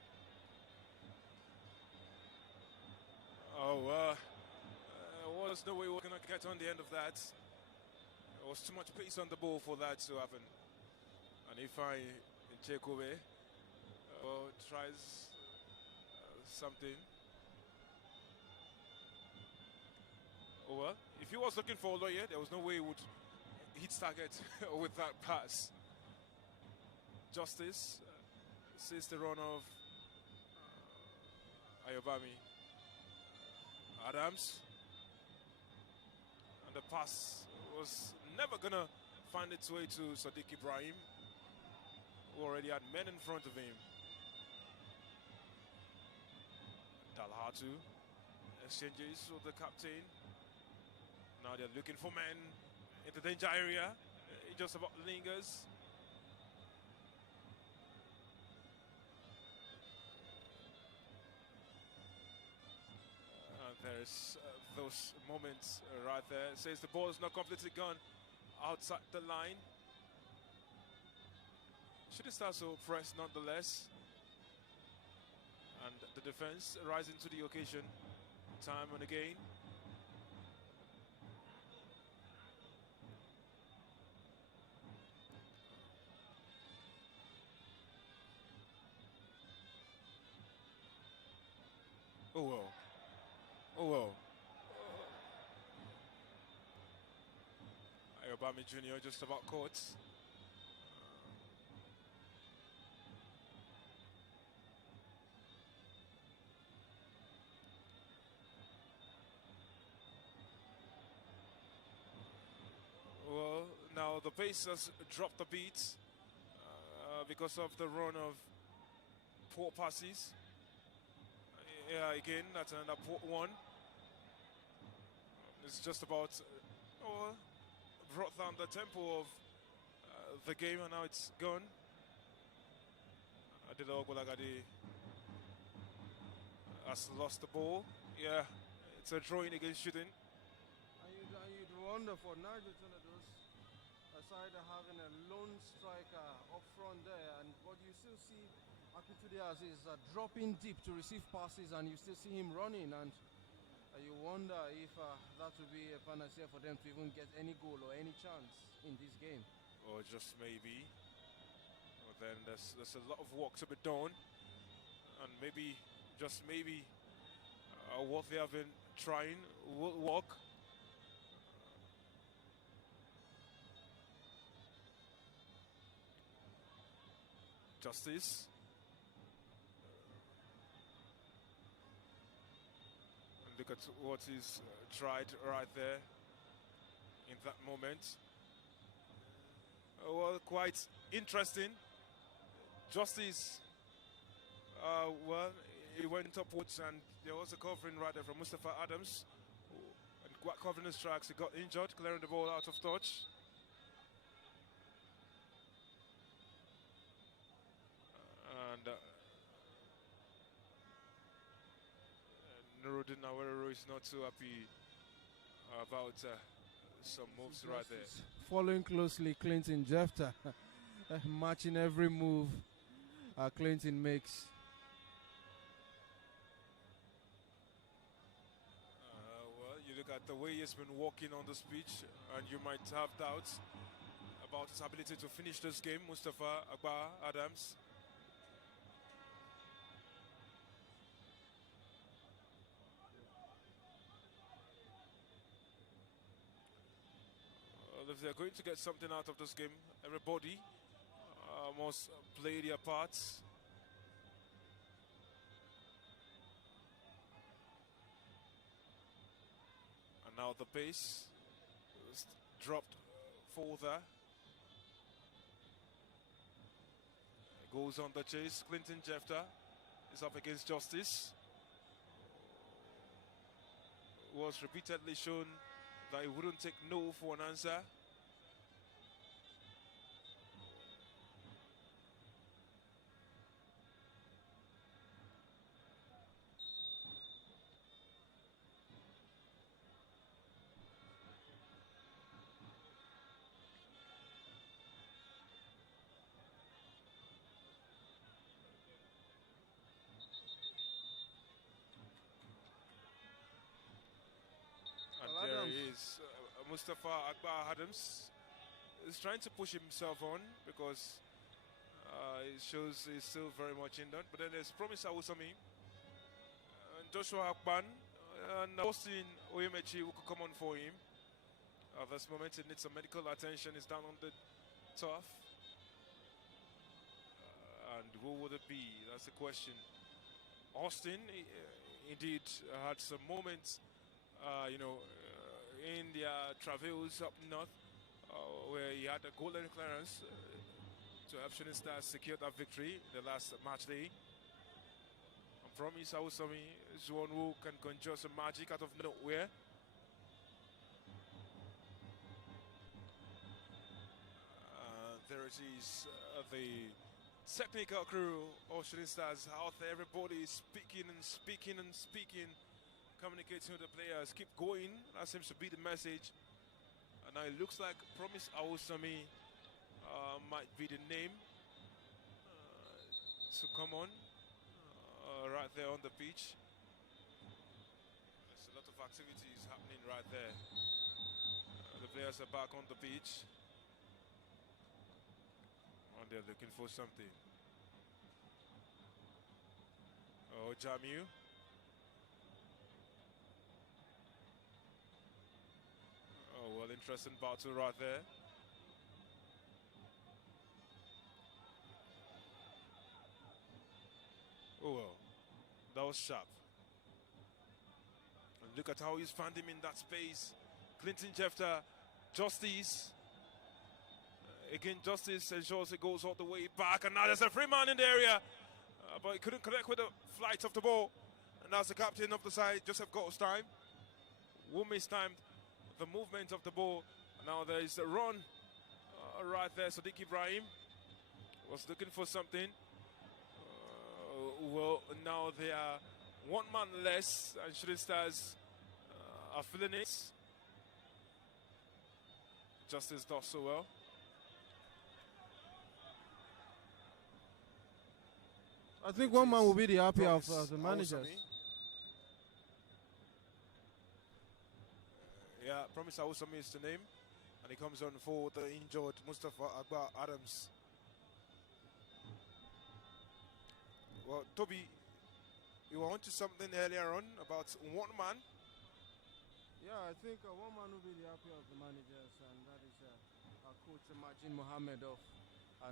Oh, was no way we're going to get on the end of that. There was too much pace on the ball for that to happen. And if I in Chekove, Well, tries something. Oh well, if he was looking for a lawyer, there was no way he would hit target with that pass. Justice sees the run of Ayobami. Adams. And the pass was never going to find its way to Sadiq Ibrahim, who already had men in front of him. Dalhatu exchanges with the captain. Now they're looking for men in the danger area. It just about lingers. And there's those moments right there. It says the ball is not completely gone outside the line. Shooting Stars so pressed nonetheless. And the defense rising to the occasion time and again. Oh well. Oh well. Ayobami Jr. just about caught. Well, now the pace has dropped a bit because of the run of poor passes. Yeah, again, that's another poor one. It's just about brought down the tempo of the game, and now it's gone. Adila Ogbolagade has lost the ball. Yeah, it's a drawing against shooting. And you'd wonder for Niger Tornadoes, aside of having a lone striker up front there, and what you still see Akintunde as is dropping deep to receive passes, and you still see him running, and you wonder if that would be a panacea for them to even get any goal or any chance in this game. Or just maybe. But then there's a lot of work to be done, and maybe, just maybe, what they have been trying will work. Justice. And look at what is tried right there in that moment. Well, quite interesting. Justice, well, he went upwards, and there was a covering right there from Mustafa Adams. And covering his tracks, he got injured, clearing the ball out of touch. And Nuruddin Nawarro is not too happy about some moves right there. Following closely Clinton Jefter, matching every move Clinton makes. Well, you look at the way he's been walking on this pitch, and you might have doubts about his ability to finish this game. Mustafa Agba Adams. If they're going to get something out of this game, everybody must play their parts. And now the pace is dropped further. Goes on the chase. Clinton Jefter is up against Justice. Was repeatedly shown that he wouldn't take no for an answer. And there he is, Mustafa Agba Adams is trying to push himself on, because It shows he's still very much in that. But then there's Promise Awusami, and Joshua Akpan, and Austin Oyemechi who could come on for him. At this moment, it needs some medical attention. He's down on the turf. And who would it be? That's the question. Austin, indeed, had some moments, in their travels up north, where he had a golden clearance to help Shooting Stars secure that victory the last match day. And Promise Awusami is one who can conjure some magic out of nowhere. There it is, the technical crew of Shooting Stars out there. Everybody is speaking and speaking and speaking, communicating with the players. Keep going. That seems to be the message. And now it looks like Promise Awusami might be the name to come on right there on the pitch. There's a lot of activities happening right there. The players are back on the pitch. And they're looking for something. Oh, Jamiu. Oh, well, interesting battle right there. Oh, well, that was sharp. And look at how he's found him in that space. Clinton Jefter, Justice. Again, Justice ensures it goes all the way back, and now there's a free man in the area, but he couldn't connect with the flight of the ball. And that's the captain of the side, Joseph Goldstein, who mistimed the movement of the ball. And now there is a run right there. Sadiq Ibrahim was looking for something. Well, now they are one man less, and Shooting Stars are filling it. Justice does so well. I think one man will be the happy of the managers. Yeah, Promise Awusami is the name, and he comes on for the injured Mustafa Agba Adams. Well, Toby, you were onto something earlier on about one man. Yeah, I think one man will be the happy of the managers, and that is our coach Majin Mohammed of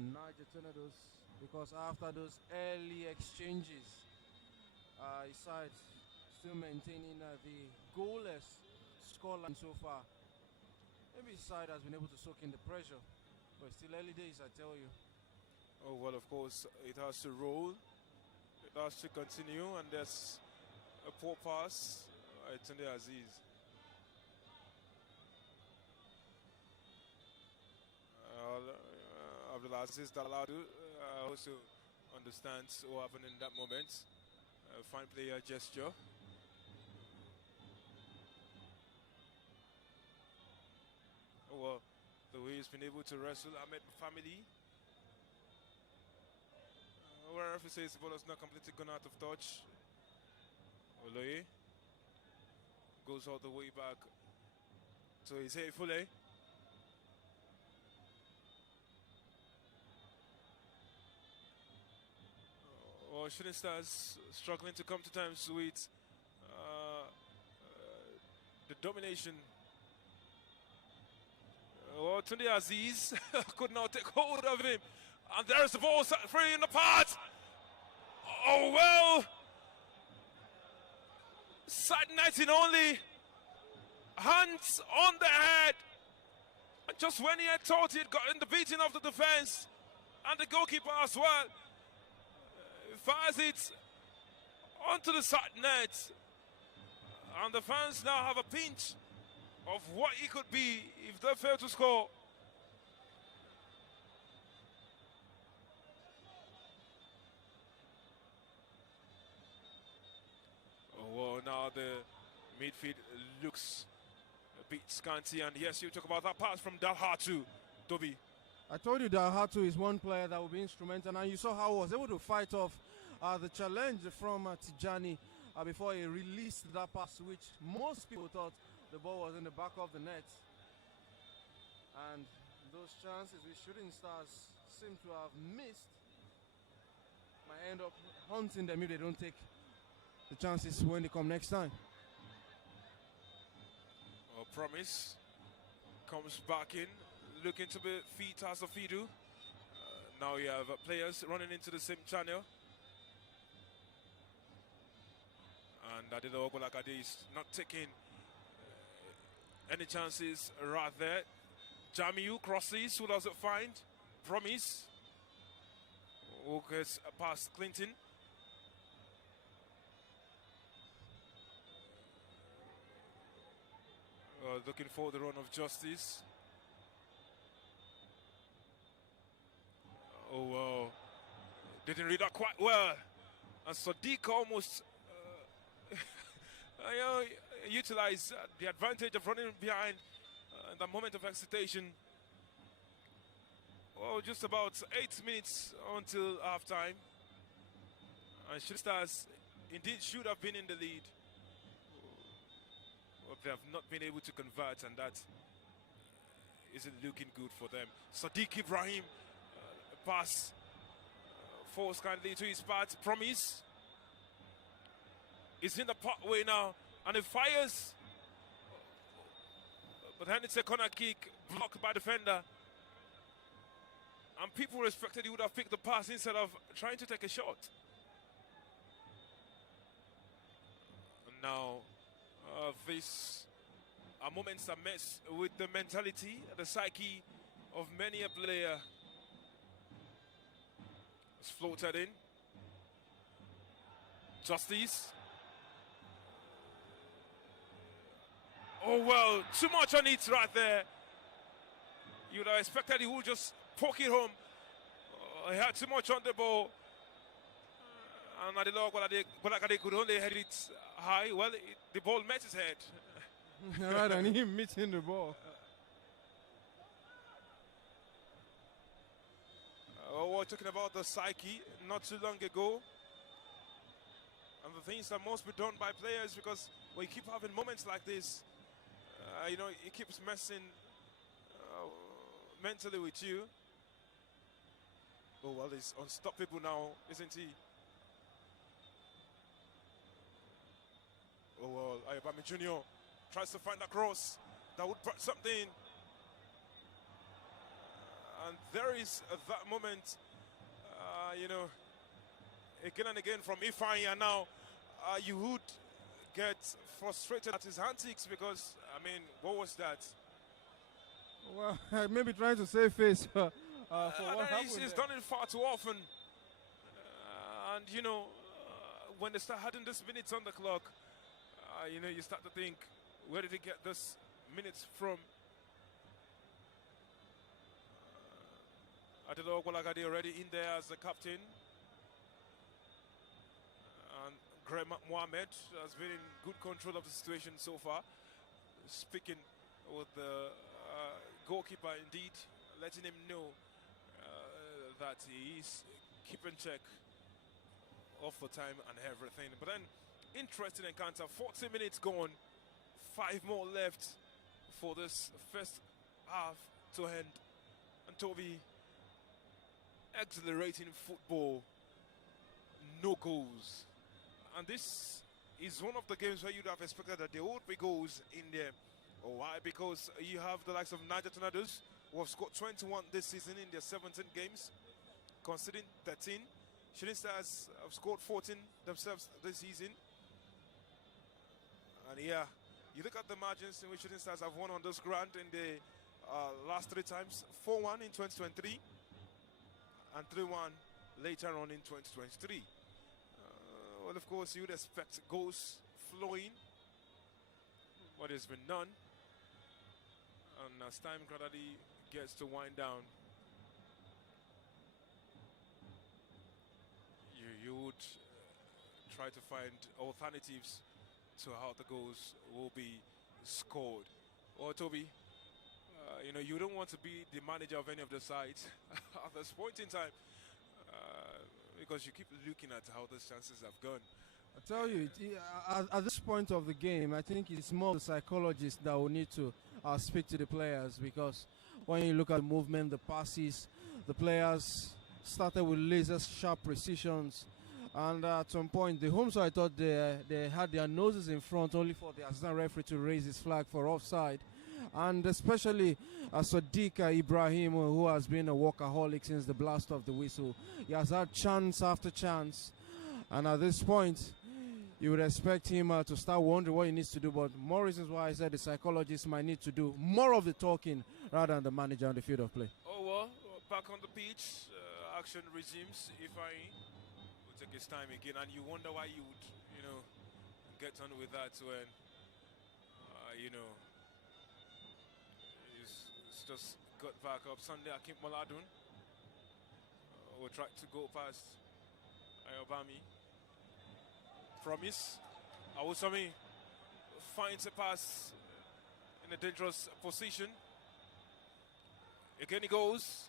Niger Tornadoes, because after those early exchanges, his side still maintaining the goalless scoreline so far. Maybe his side has been able to soak in the pressure, but it's still early days, I tell you. Oh, well, of course, it has to roll. It has to continue, and there's a poor pass. Tunde Aziz. Abdulaziz Daladu also understands what happened in that moment. Fine player gesture. Oh, well, the way he's been able to wrestle Ahmed family. Where if he says the ball is not completely gone out of touch. Oloye goes all the way back to his head fully. Or Shooting Stars struggling to come to terms with the domination. Tunde Aziz could not take hold of him. And there's the ball set free in the path. Oh, well. Side netting only. Hands on the head. And just when he had thought he had gotten the beating of the defense and the goalkeeper as well, fires it onto the side net. And the fans now have a pinch of what he could be if they fail to score. Oh, well, now the midfield looks a bit scanty. And yes, you talk about that pass from Dalhatu, Toby. I told you Dalhatu is one player that will be instrumental, and you saw how he was able to fight off the challenge from Tijani before he released that pass, which most people thought the ball was in the back of the net. And those chances with Shooting Stars seem to have missed might end up hunting them if they don't take the chances when they come next time. Promise comes back in, looking to be feet as a Fidu. Now you have players running into the same channel. And Adilo Obolagade is not taking any chances right there. Jamiu crosses, who does it find? Promise. Who gets past Clinton. Looking for the run of justice. Oh, wow. Didn't read that quite well. And Sadiq almost utilized the advantage of running behind in the moment of excitation. Well, just about 8 minutes until halftime. And Shooting Stars indeed should have been in the lead. But they have not been able to convert, and that isn't looking good for them. Sadiq Ibrahim pass falls kindly to his path. Promise is in the pathway now, and it fires. But then it's a corner kick blocked by defender. And people respected he would have picked the pass instead of trying to take a shot. And now these are moments that mess with the mentality, the psyche of many a player. It's floated in. Justice. Oh well, too much on it right there. You would have expected he would just poke it home. He had too much on the ball. And Adilo Obolagade could only head it high. Well, the ball met his head. Rather than him meeting the ball. We're talking about the psyche not too long ago. And the things that must be done by players, because when you keep having moments like this, it keeps messing mentally with you. Oh, well, he's unstoppable now, isn't he? Oh, well, Ayobami Jr. tries to find a cross that would put something. And there is that moment, again and again from Ifeanyi, and now you would get frustrated at his antics because, what was that? Well, maybe trying to save face for what happened. He's done it far too often. When they start having this minutes on the clock, you start to think, where did he get this minutes from? Adilo Obolagade already in there as the captain. And Graham Mohammed has been in good control of the situation so far. Speaking with the goalkeeper, indeed, letting him know that he is keeping check of the time and everything. But then, interesting encounter. 40 minutes gone, 5 more left for this first half to end. And Toby, exhilarating football, no goals. And this is one of the games where you'd have expected that there would be goals in there. Why? Because you have the likes of Niger Tornadoes, who have scored 21 this season in their 17 games, conceding 13. Shooting Stars have scored 14 themselves this season. And yeah, you look at the margins in which Shooting Stars have won on this ground in the last 3 times. 4-1 in 2023 and 3-1 later on in 2023. Well, of course, you would expect goals flowing, but there's been none. And as time gradually gets to wind down, you would try to find alternatives to how the goals will be scored. Or Toby, you don't want to be the manager of any of the sides at this point in time, because you keep looking at how those chances have gone. I tell you, at this point of the game, I think it's more the psychologists that will need to speak to the players, because when you look at the movement, the passes, the players started with laser sharp precisions. And at some point, the home side thought they had their noses in front, only for the assistant referee to raise his flag for offside. And especially Sadiq Ibrahim, who has been a workaholic since the blast of the whistle. He has had chance after chance. And at this point, you would expect him to start wondering what he needs to do. But more reasons why I said the psychologist might need to do more of the talking rather than the manager on the field of play. Oh, well, back on the pitch, action resumes. If I will take his time again, and you wonder why you would, get on with that when, he's just got back up. Sunday, Akim Moladun will try to go past Ayobami. Promise. Awusami finds a pass in a dangerous position. Again he goes.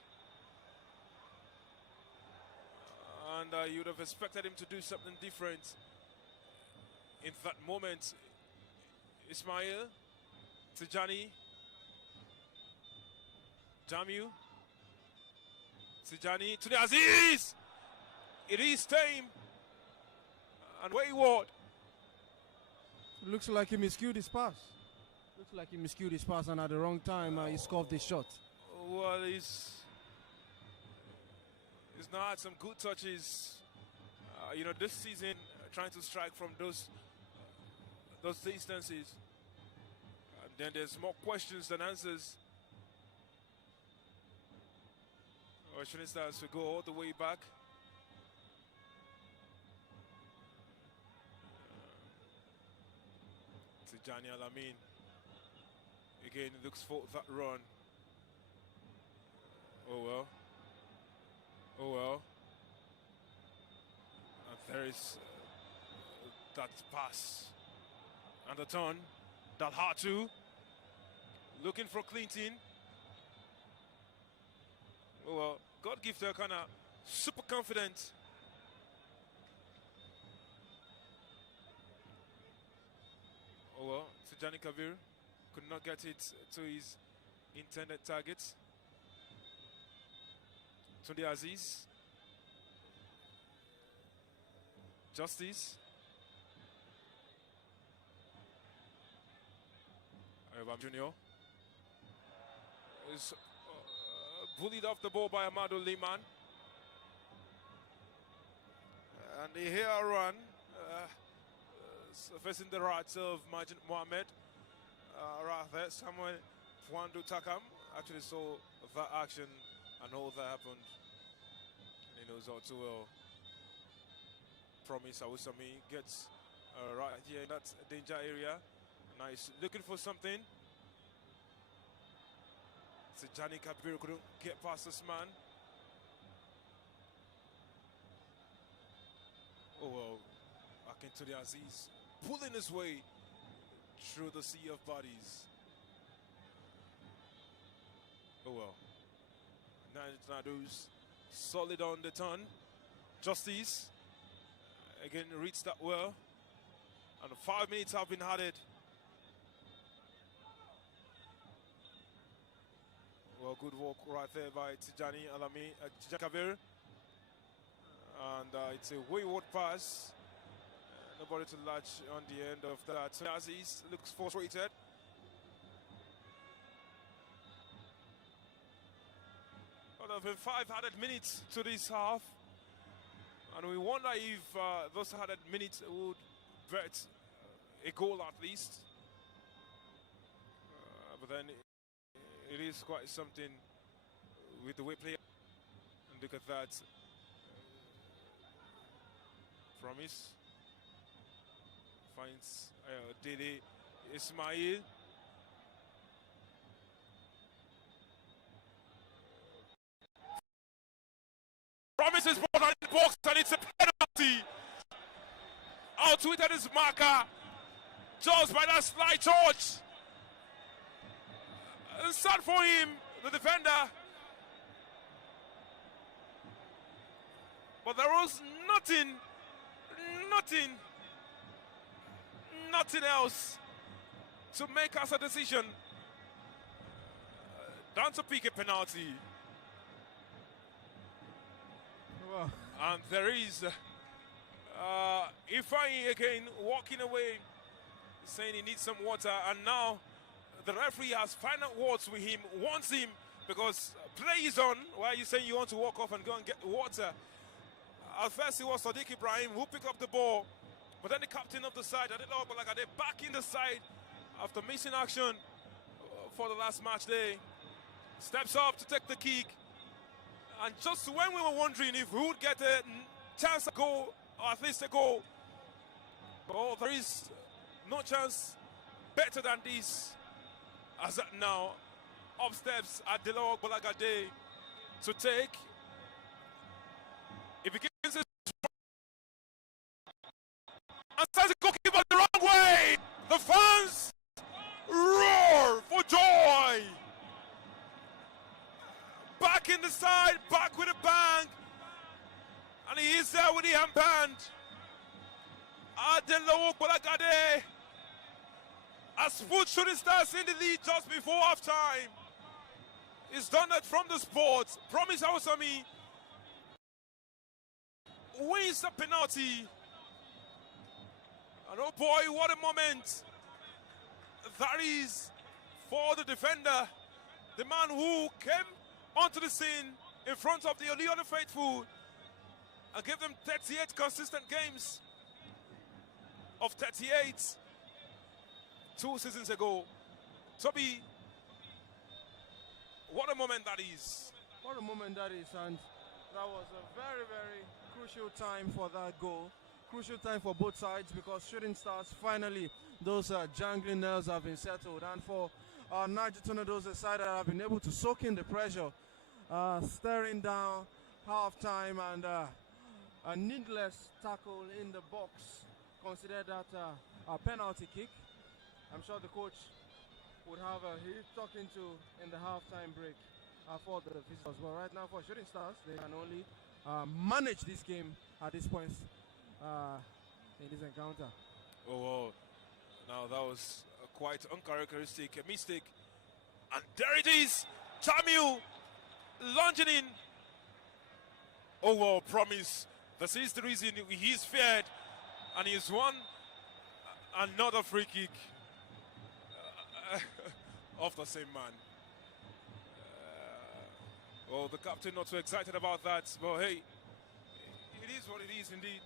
And you would have expected him to do something different in that moment. Ismail, Tijani, Jamiu, Tijani to the Aziz. It is time. And wayward. Looks like he miscued his pass. And at the wrong time, he scored the shot. Well, he's now had some good touches. This season, trying to strike from those distances. And then there's more questions than answers. Shooting Stars will go all the way back. Tijani Alamin again looks for that run. Oh well. And there is that pass and the turn. That hard to looking for Clinton. Oh well, God gives her kind of super confident. Oh well, Tijani Kabir could not get it to his intended target. Tunde Aziz. Justice. Ayobam Junior is bullied off the ball by Amado Liman. And the here run. Facing the right of Majid Mohamed. Right there, Samuel Fwandu Takam actually saw that action and all that happened. And he knows all too well. Promise Awusami gets right here in that danger area. Now he's looking for something. Tijani Kabir couldn't get past this man. Oh well, back into the Aziz. Pulling his way through the sea of bodies. Oh well. Nadu's solid on the turn. Justice again reached that well. And 5 minutes have been added. Well, good work right there by Tijani Alami, Tijani Kabir. And it's a wayward pass. Nobody to latch on the end of that. Aziz looks frustrated. Well, there have been 5 added minutes to this half. And we wonder if those added minutes would bet a goal at least. But then it is quite something with the way play. And look at that. Promise. Finds Dede Ismail. Promise is brought on the box and it's a penalty. Outwitted his marker. Just by that slight touch. Sad for him, the defender. But there was nothing else to make us a decision. Down to pick a penalty. Wow. And there is Ifeanyi again walking away, saying he needs some water. And now the referee has final words with him, wants him, because play is on. Why are you saying you want to walk off and go and get water? At first it was Sadiq Ibrahim who picked up the ball, but then the captain of the side, Adelowo Gbolagade, back in the side after missing action for the last match day, steps up to take the kick. And just when we were wondering if we would get a chance to go, or at least a goal, oh, there is no chance better than this. As that now, up steps Adelowo Gbolagade to take. If he gets it and sends the goalkeeper the wrong way, the fans roar for joy. Back in the side, back with a bang, and he is there with the handband. Adelowo Gbolagade has put Shooting Stars in the lead just before half-time. He's done that from the spot. Promise Awosami wins the penalty. And oh boy, what a moment that is for the defender. The man who came onto the scene in front of the Oliona faithful and gave them 38 consistent games of 38 2 seasons ago. Toby, what a moment that is. What a moment that is, and that was a very, very crucial time for that goal. Crucial time for both sides, because Shooting Stars, finally, those jangling nerves have been settled. And for Niger Tornadoes, the side that have been able to soak in the pressure, staring down half-time, and a needless tackle in the box. Consider that a penalty kick. I'm sure the coach would have he's talking to in the half-time break for the visitors. But right now for Shooting Stars, they can only manage this game at this point in this encounter. Oh, wow. Now that was quite uncharacteristic, a mistake. And there it is, Tamil lunging in. Oh, wow, Promise. This is the reason he's feared, and he's won another free kick of the same man. Well, the captain not so excited about that, but hey, it is what it is indeed.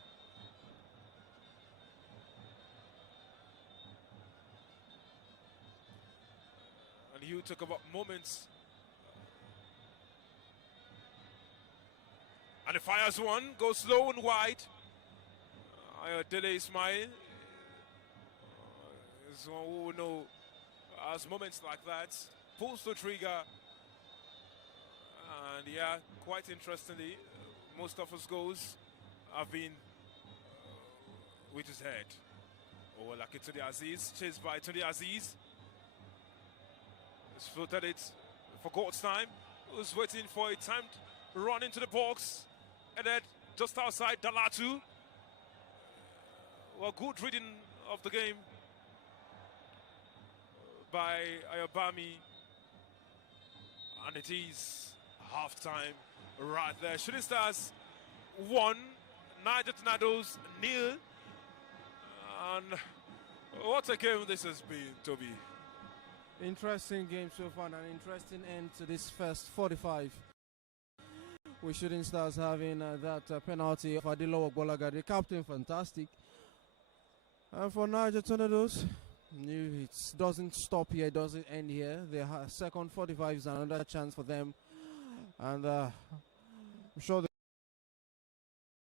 And you talk about moments. And the fires one, goes slow and wide. Dele Ismail is one who will know as moments like that. Pulls the trigger. And yeah, quite interestingly, most of his goals have been with his head. Oh, like it to the Aziz, chased by Tunde Aziz. He's floated it for God's time. Was waiting for a timed run into the box. And then just outside Dalatu. Well, good reading of the game by Ayobami. And it is half-time right there. Shooting Stars 1, Niger Tornadoes 0. And what a game this has been, Toby. Interesting game so far, and an interesting end to this first 45. With Shooting Stars having that penalty of Adelowo Gbolagade, the captain, fantastic. And for Niger Tornadoes, it doesn't stop here, it doesn't end here. The second 45 is another chance for them. And I'm sure the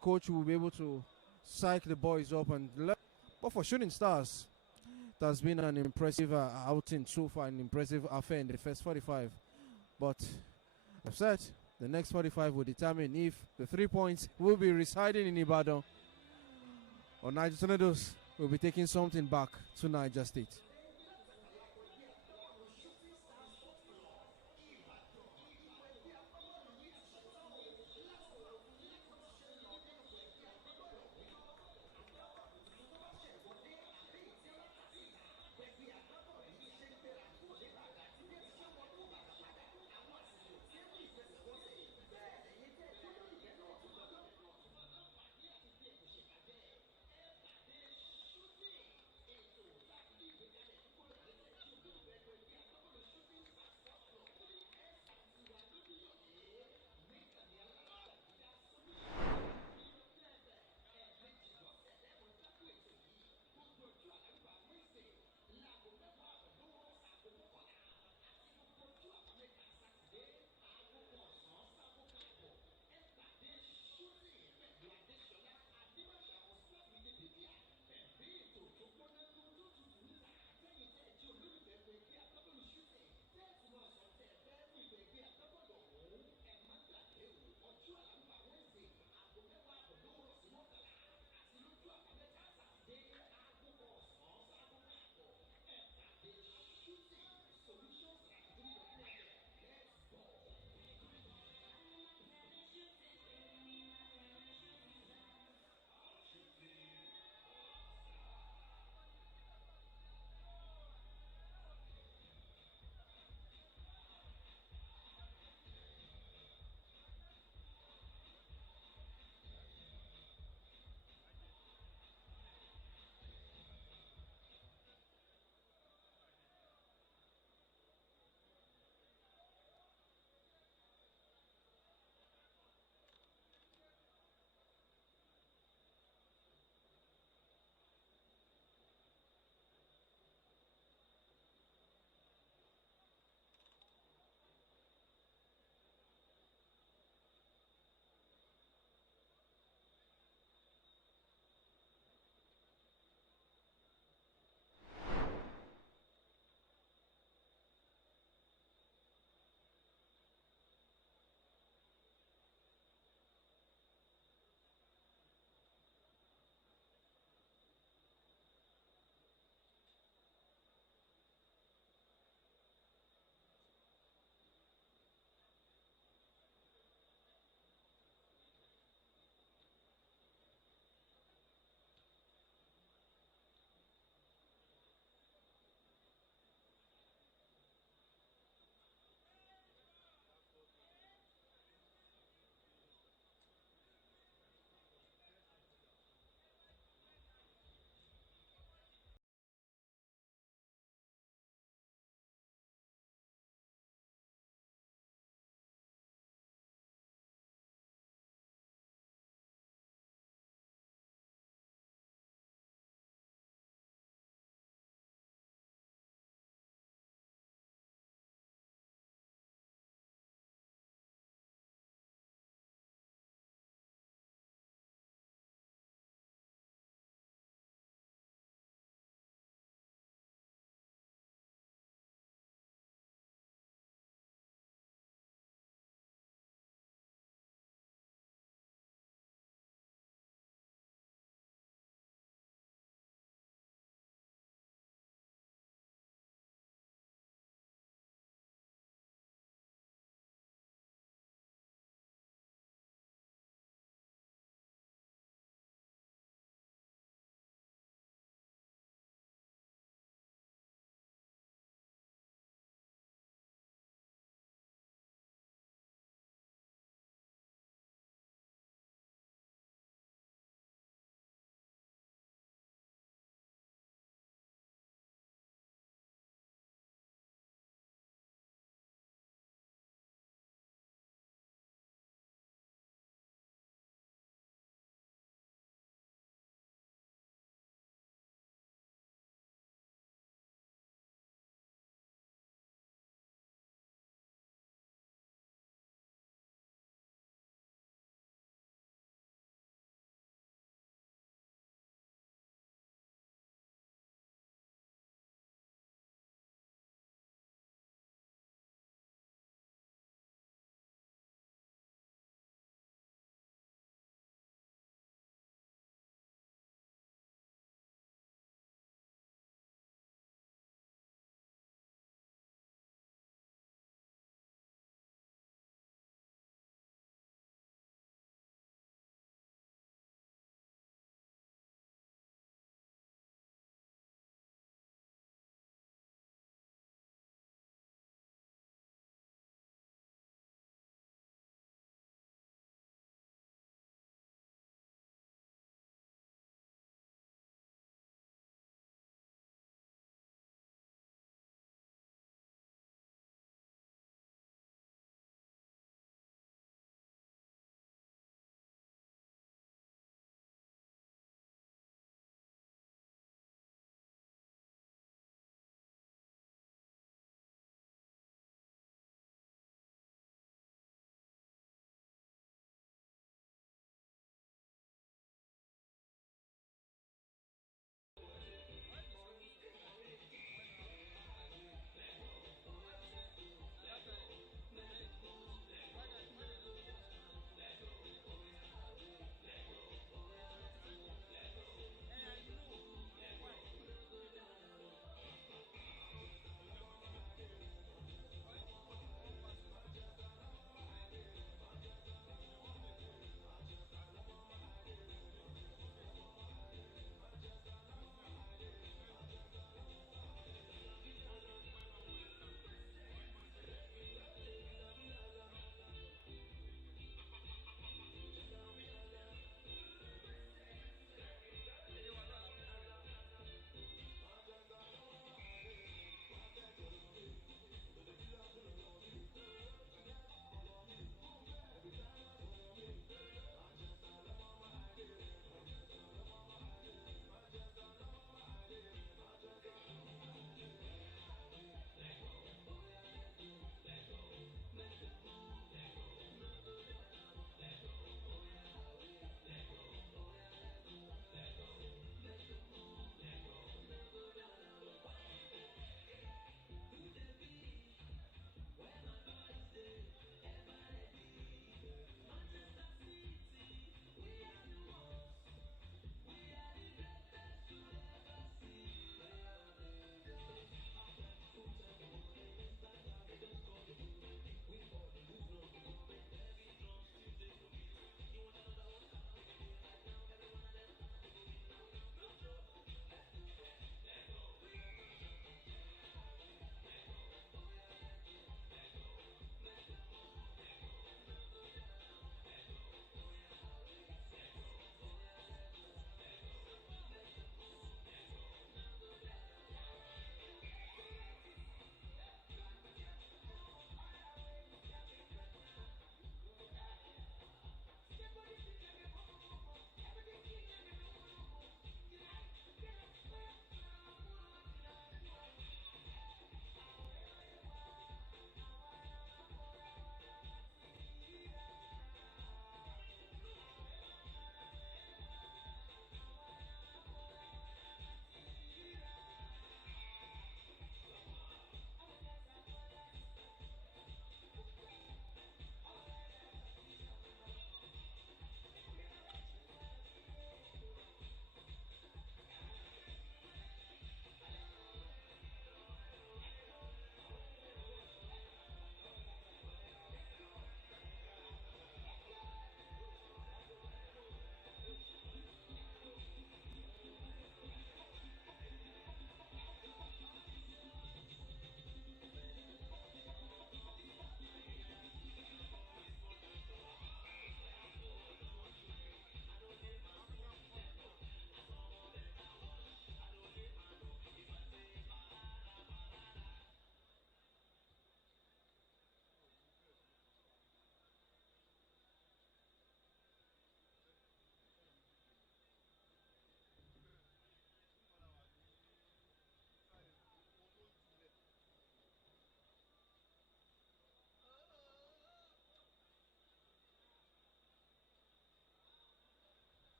coach will be able to psych the boys up. But for Shooting Stars, it has been an impressive outing so far, an impressive affair in the first 45. But I've said the next 45 will determine if the 3 points will be residing in Ibadan or Niger Tornadoes will be taking something back to Niger State.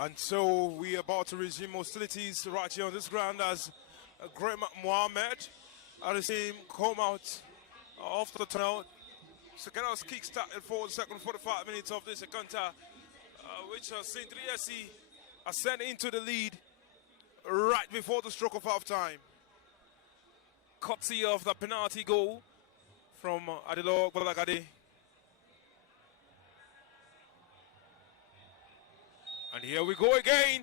And so we are about to resume hostilities right here on this ground as Graham Mohammed at the same come out off the tunnel. Second house kick started for the second 45 minutes of this encounter, which has seen 3SC ascend into the lead right before the stroke of half-time. Courtesy of the penalty goal from Adelok Balagade. And here we go again.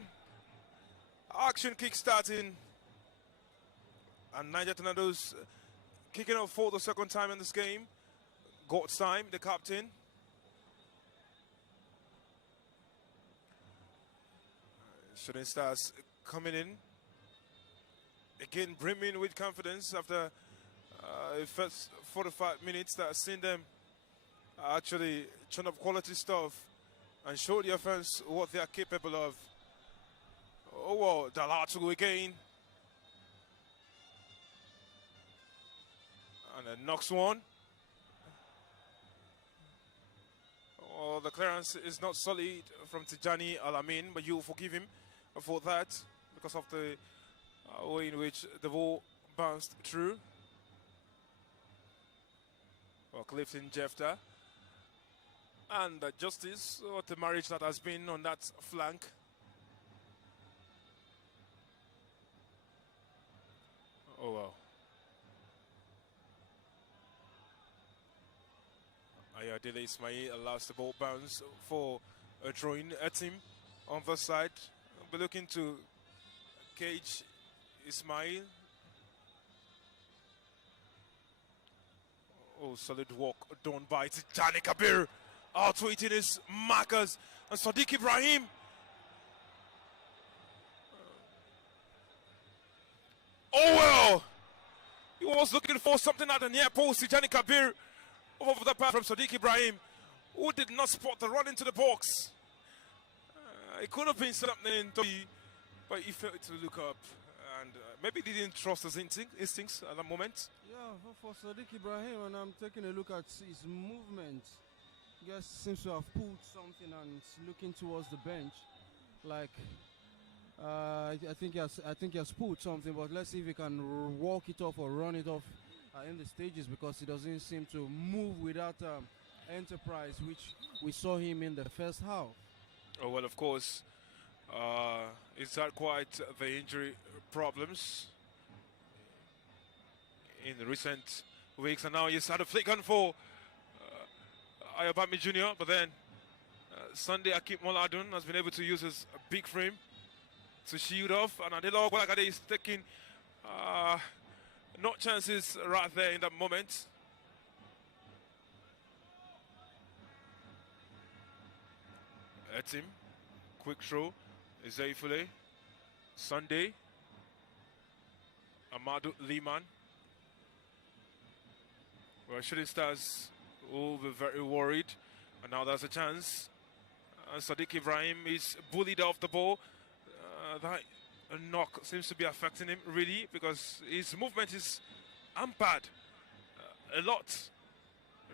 Action kick starting. And Niger Tornadoes kicking off for the second time in this game. God's time, the captain. Shooting Stars coming in. Again, brimming with confidence after the first 45 minutes that have seen them actually turn up quality stuff and show their fans what they are capable of. Oh, well, Dalatu again. And then knocks one. Oh, the clearance is not solid from Tijani Alamin, but you forgive him for that because of the way in which the ball bounced through. Well, Clifton Jefter. And justice, what the marriage that has been on that flank. Oh, wow. Ayadele Ismail allows the ball bounce for a throwing at him on the side. We're looking to cage Ismail. Oh, solid walk done by Tijani Kabir. Outweighting his markers. And Sadiq Ibrahim. Oh, well. He was looking for something at the near post. Tijani Kabir over the pass from Sadiq Ibrahim, who did not spot the run into the box. It could have been something, but he failed to look up. And maybe he didn't trust his instincts at that moment. Yeah, for Sadiq Ibrahim, and I'm taking a look at his movement. I guess seems to have pulled something and looking towards the bench. Like, I think he has pulled something, but let's see if he can walk it off or run it off in the stages, because he doesn't seem to move without enterprise, which we saw him in the first half. Oh, well, of course, it's not quite the injury problems in the recent weeks, and now he's had a flick on for Ayabami Jr., but then Sunday Akip Moladun has been able to use his big frame to shield off, and Adelo Gwalagade is taking no chances right there in that moment. At him, quick throw, Zaifule, Sunday, Amadou Liman. Well, Shooting Stars will be very worried, and now there's a chance. Sadiq Ibrahim is bullied off the ball. That knock seems to be affecting him really, because his movement is hampered a lot,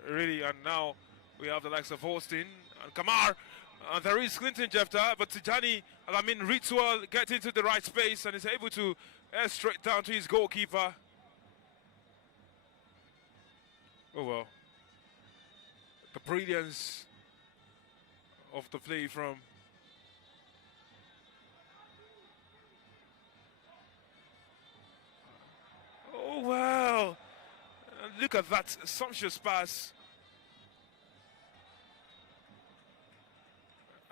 really. And now we have the likes of Austin and Kamar. There is Clinton Jefter, but Tijani Alamin Ritual gets into the right space and is able to air straight down to his goalkeeper. Oh well. The brilliance of the play from oh well. Look at that sumptuous pass.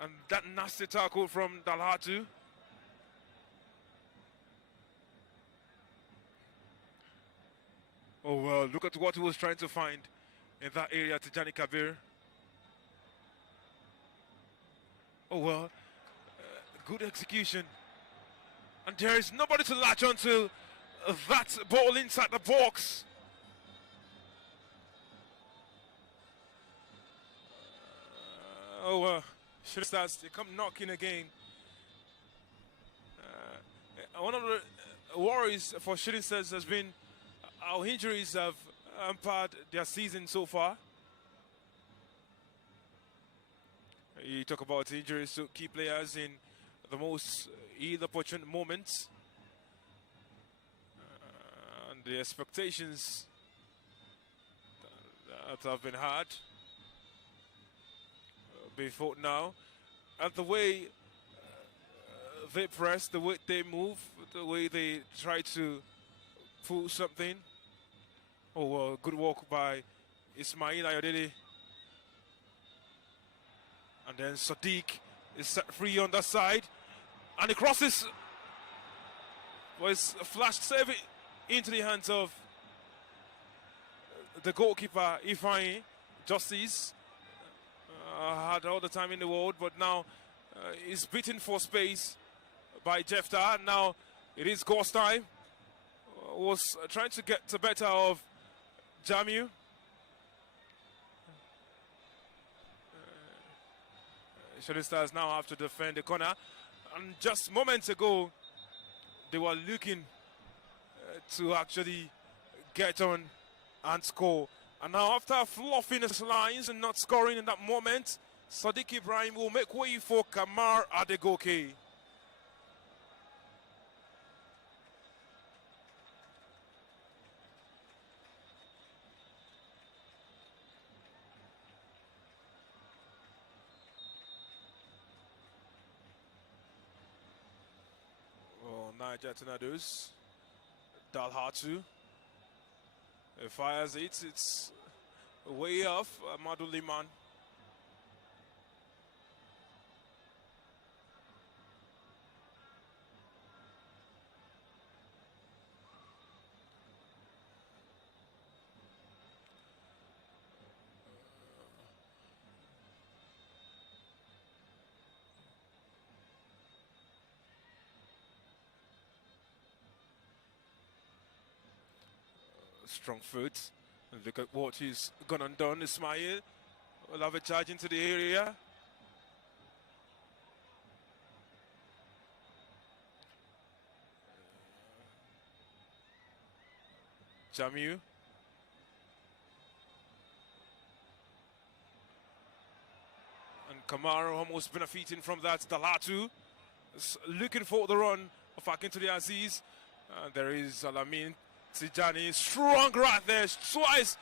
And that nasty tackle from Dalhatu. Oh well, look at what he was trying to find in that area, Tijani Kabir. Oh well, good execution. And there is nobody to latch onto that ball inside the box. Oh well. Shooting Stars, they come knocking again. One of the worries for Shooting Stars has been how injuries have hampered their season so far. You talk about injuries to key players in the most ill-opportune moments. And the expectations that have been had before now. And the way they press, the way they move, the way they try to pull something. Oh, good walk by Ismail Ayodele. And then Sadiq is set free on that side. And the crosses was flashed save into the hands of the goalkeeper, Ifeanyi. Justice had all the time in the world, but now is beaten for space by Jefta. Now it is Ghost time. Was trying to get the better of Jamiu. Shooting Stars now have to defend the corner. And just moments ago, they were looking to actually get on and score. And now after fluffing his lines and not scoring in that moment, Sadiq Ibrahim will make way for Kamar Adegoke. Niger Tornadoes. Dalhatu. Fires it. It's way off. Amadou Liman. Strong foot. Look at what he's gone and done. Ismail will have a charge into the area. Jamiu. And Kamara almost benefiting from that. Dalhatu is looking for the run of Akintunde Azeez. There is Alamin Tijani, strong right there, twice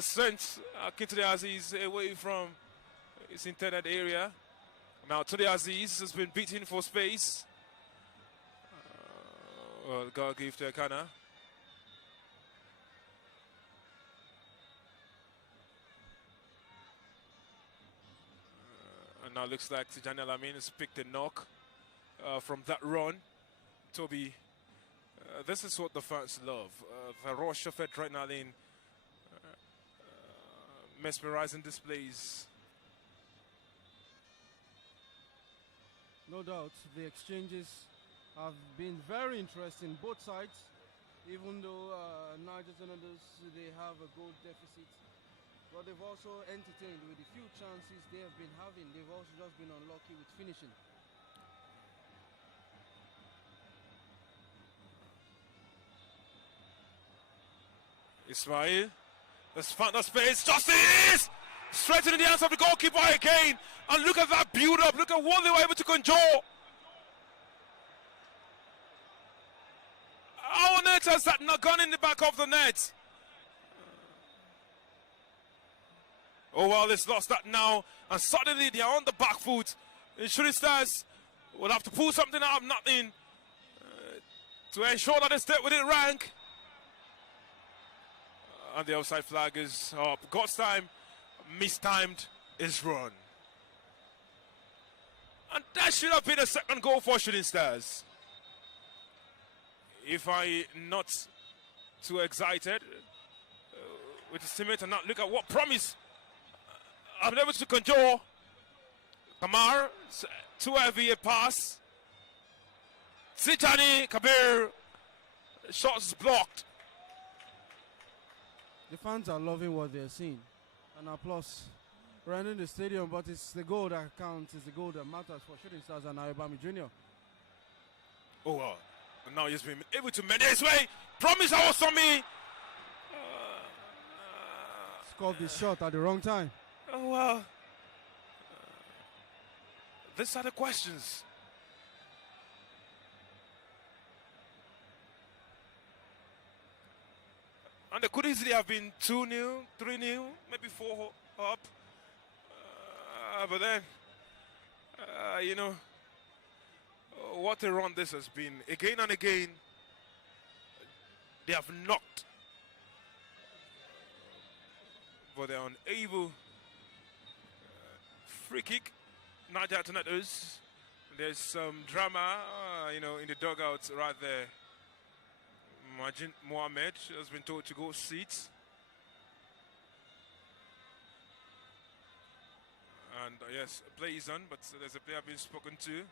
sent Akintunde Azeez away from his intended area. Now Tunde Azeez has been beaten for space. Well, gotta give to Akana. And now looks like Tijani Alamin has picked a knock from that run. Toby. This is what the fans love. The rush of adrenaline, mesmerizing displays. No doubt, the exchanges have been very interesting, both sides. Even though Niger Tornadoes, they have a goal deficit, but they've also entertained with the few chances they have been having. They've also just been unlucky with finishing. Ismail, let's find the space. Justice! Straight into the hands of the goalkeeper again. And look at that build up. Look at what they were able to control. How on earth has that not gone in the back of the net? Oh well, it's lost that now. And suddenly they are on the back foot. The Shooting Stars will have to pull something out of nothing to ensure that they stay within rank. And the outside flag is up. God's time, mistimed, is run. And that should have been a second goal for Shooting Stars. If I not too excited with his teammate and not look at what promise I've been able to control. Kamar, too heavy a pass. Tijani Kabir, shots blocked. The fans are loving what they're seeing. An applause around in the stadium, but it's the goal that counts, it's the goal that matters for Shooting Stars and Ayobami Jr. Oh, wow. And now he's been able to manage his way. Promise I was on me. Scored this shot at the wrong time. Oh, wow. These are the questions. And they could easily have been 2-0, 3-0, maybe 4 up. But then, you know, what a run this has been. Again and again, they have knocked. But they're unable. Free kick, Niger Tornadoes. There's some drama, you know, in the dugouts right there. Majin Mohamed has been told to go sit. And yes, play is on, but there's a player being spoken to.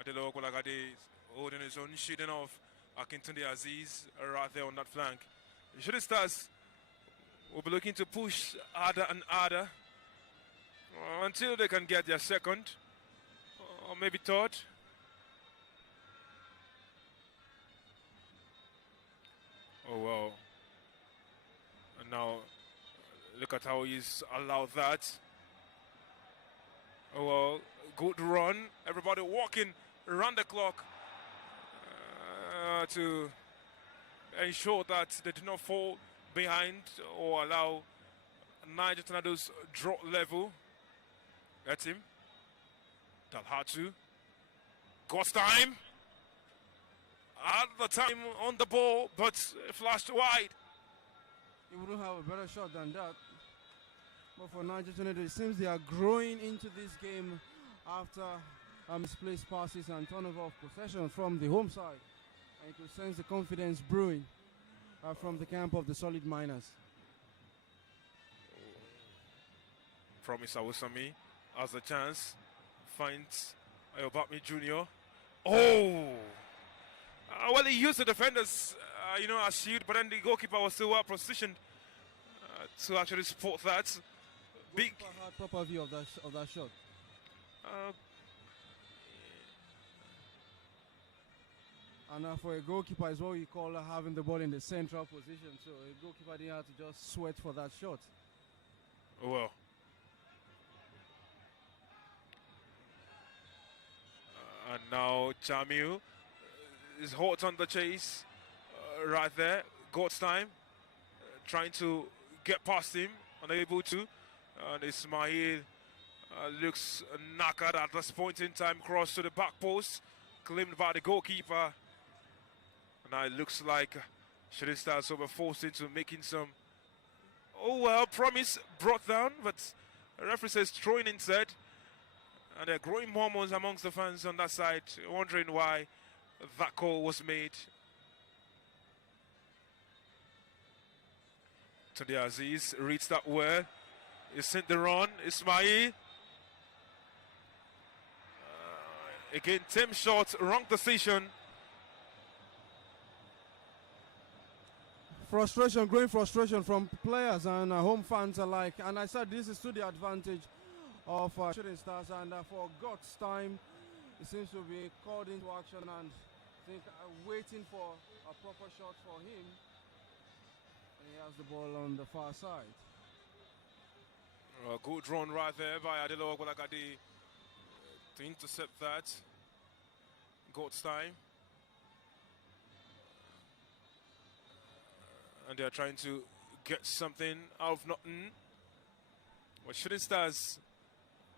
Adelo Ogolagade holding his own, shooting off Akintunde Aziz right there on that flank. The Shooting Stars will be looking to push harder and harder until they can get their second or maybe third. Oh well. And now look at how he's allowed that. Oh well, good run. Everybody walking around the clock to ensure that they do not fall behind or allow Niger Tornadoes drop level. That's him. Dalhatu. Ghost time. At the time on the ball, but flashed wide. He wouldn't have a better shot than that. But for Niger Tornadoes, it seems they are growing into this game after misplaced passes and turnover of possession from the home side. And you could sense the confidence brewing from the camp of the Solid Miners. Promise Awusami has a chance. Finds Ayobami Jr. Oh! Well, he used the defenders, you know, as shield, but then the goalkeeper was still well positioned to actually support that. Big. Had proper view of that shot. And for a goalkeeper, is what we call having the ball in the central position. So a goalkeeper didn't have to just sweat for that shot. Oh well. And now Jamiu is hot on the chase right there. God's time. Trying to get past him. Unable to. And Ismail looks knackered at this point in time. Cross to the back post. Claimed by the goalkeeper. And now it looks like Shooting Stars over forced into making some. Oh well, promise brought down. But the referee says throwing instead. And there are growing murmurs amongst the fans on that side, wondering why that call was made. Tunde Aziz reads that well. He sent the run. Ismail. Again, Tim Short, wrong decision. Frustration, growing frustration from players and home fans alike. And I said this is to the advantage of Shooting Stars, and for God's time, it seems to be called into action and think waiting for a proper shot for him. And he has the ball on the far side. A good run right there by Adelo Ogolagade to intercept that. God's time. And they are trying to get something out of nothing. But Shooting Stars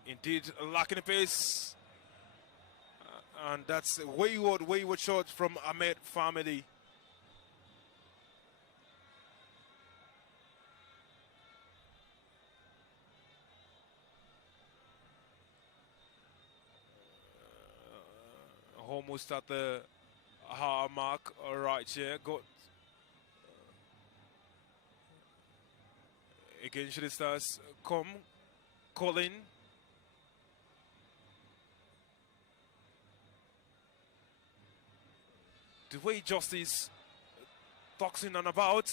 indeed lacking the pace. And that's a wayward shot from Ahmed Family. Almost at the hard mark right here. Got again, Shooting Stars calling. The way Justice talks in and about.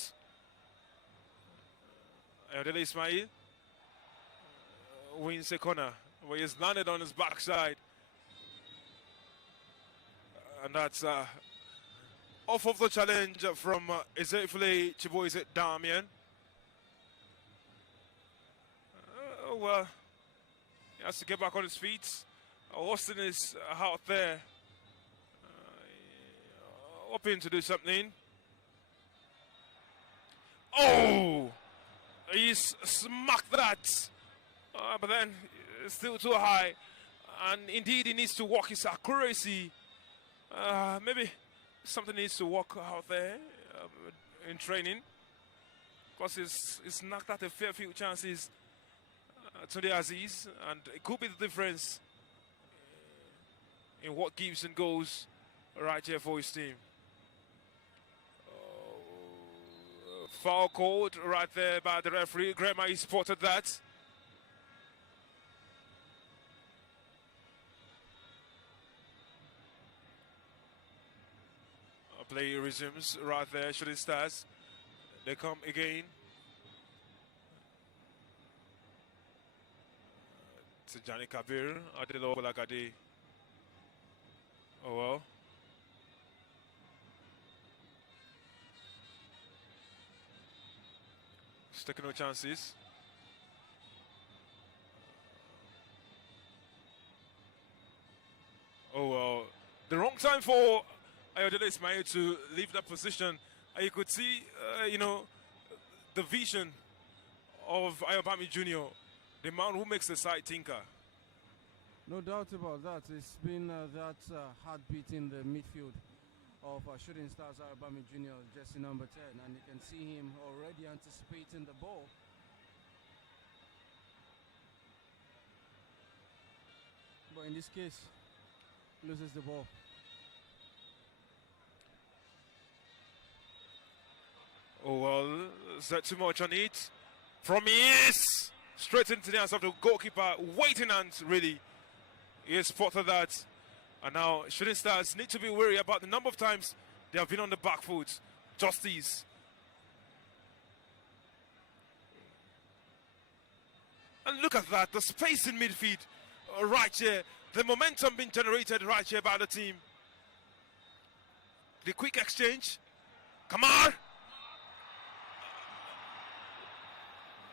Adele Ismail wins a corner where he's landed on his backside. And that's off of the challenge from Ezefule Chiboise Damian. Well, he has to get back on his feet. Austin is out there, hoping to do something. Oh! He's smacked that, but then it's still too high. And indeed, he needs to work his accuracy. Maybe something needs to work out there in training. Because he's knocked out a fair few chances to the Aziz, and it could be the difference in what gives and goes right here for his team. Foul called right there by the referee. Grandma, he spotted that. Play resumes right there. Shooting Stars. They come again. Tijani Kabir. Adelo Bolagade. Oh well. He's taking no chances. Oh well. The wrong time for Ayodele Ismail to leave that position. You could see, the vision of Ayobami Jr., the man who makes the side tinker. No doubt about that. It's been that heartbeat in the midfield of Shooting Stars Ayobami Jr., jersey number 10, and you can see him already anticipating the ball. But in this case, loses the ball. Oh well, is that too much on it? From yes, straight into the hands of the goalkeeper, waiting hands really. He spotted that. And now Shooting Stars need to be wary about the number of times they have been on the back foot. Justice. And look at that, the space in midfield right here. The momentum being generated right here by the team. The quick exchange. Kamar!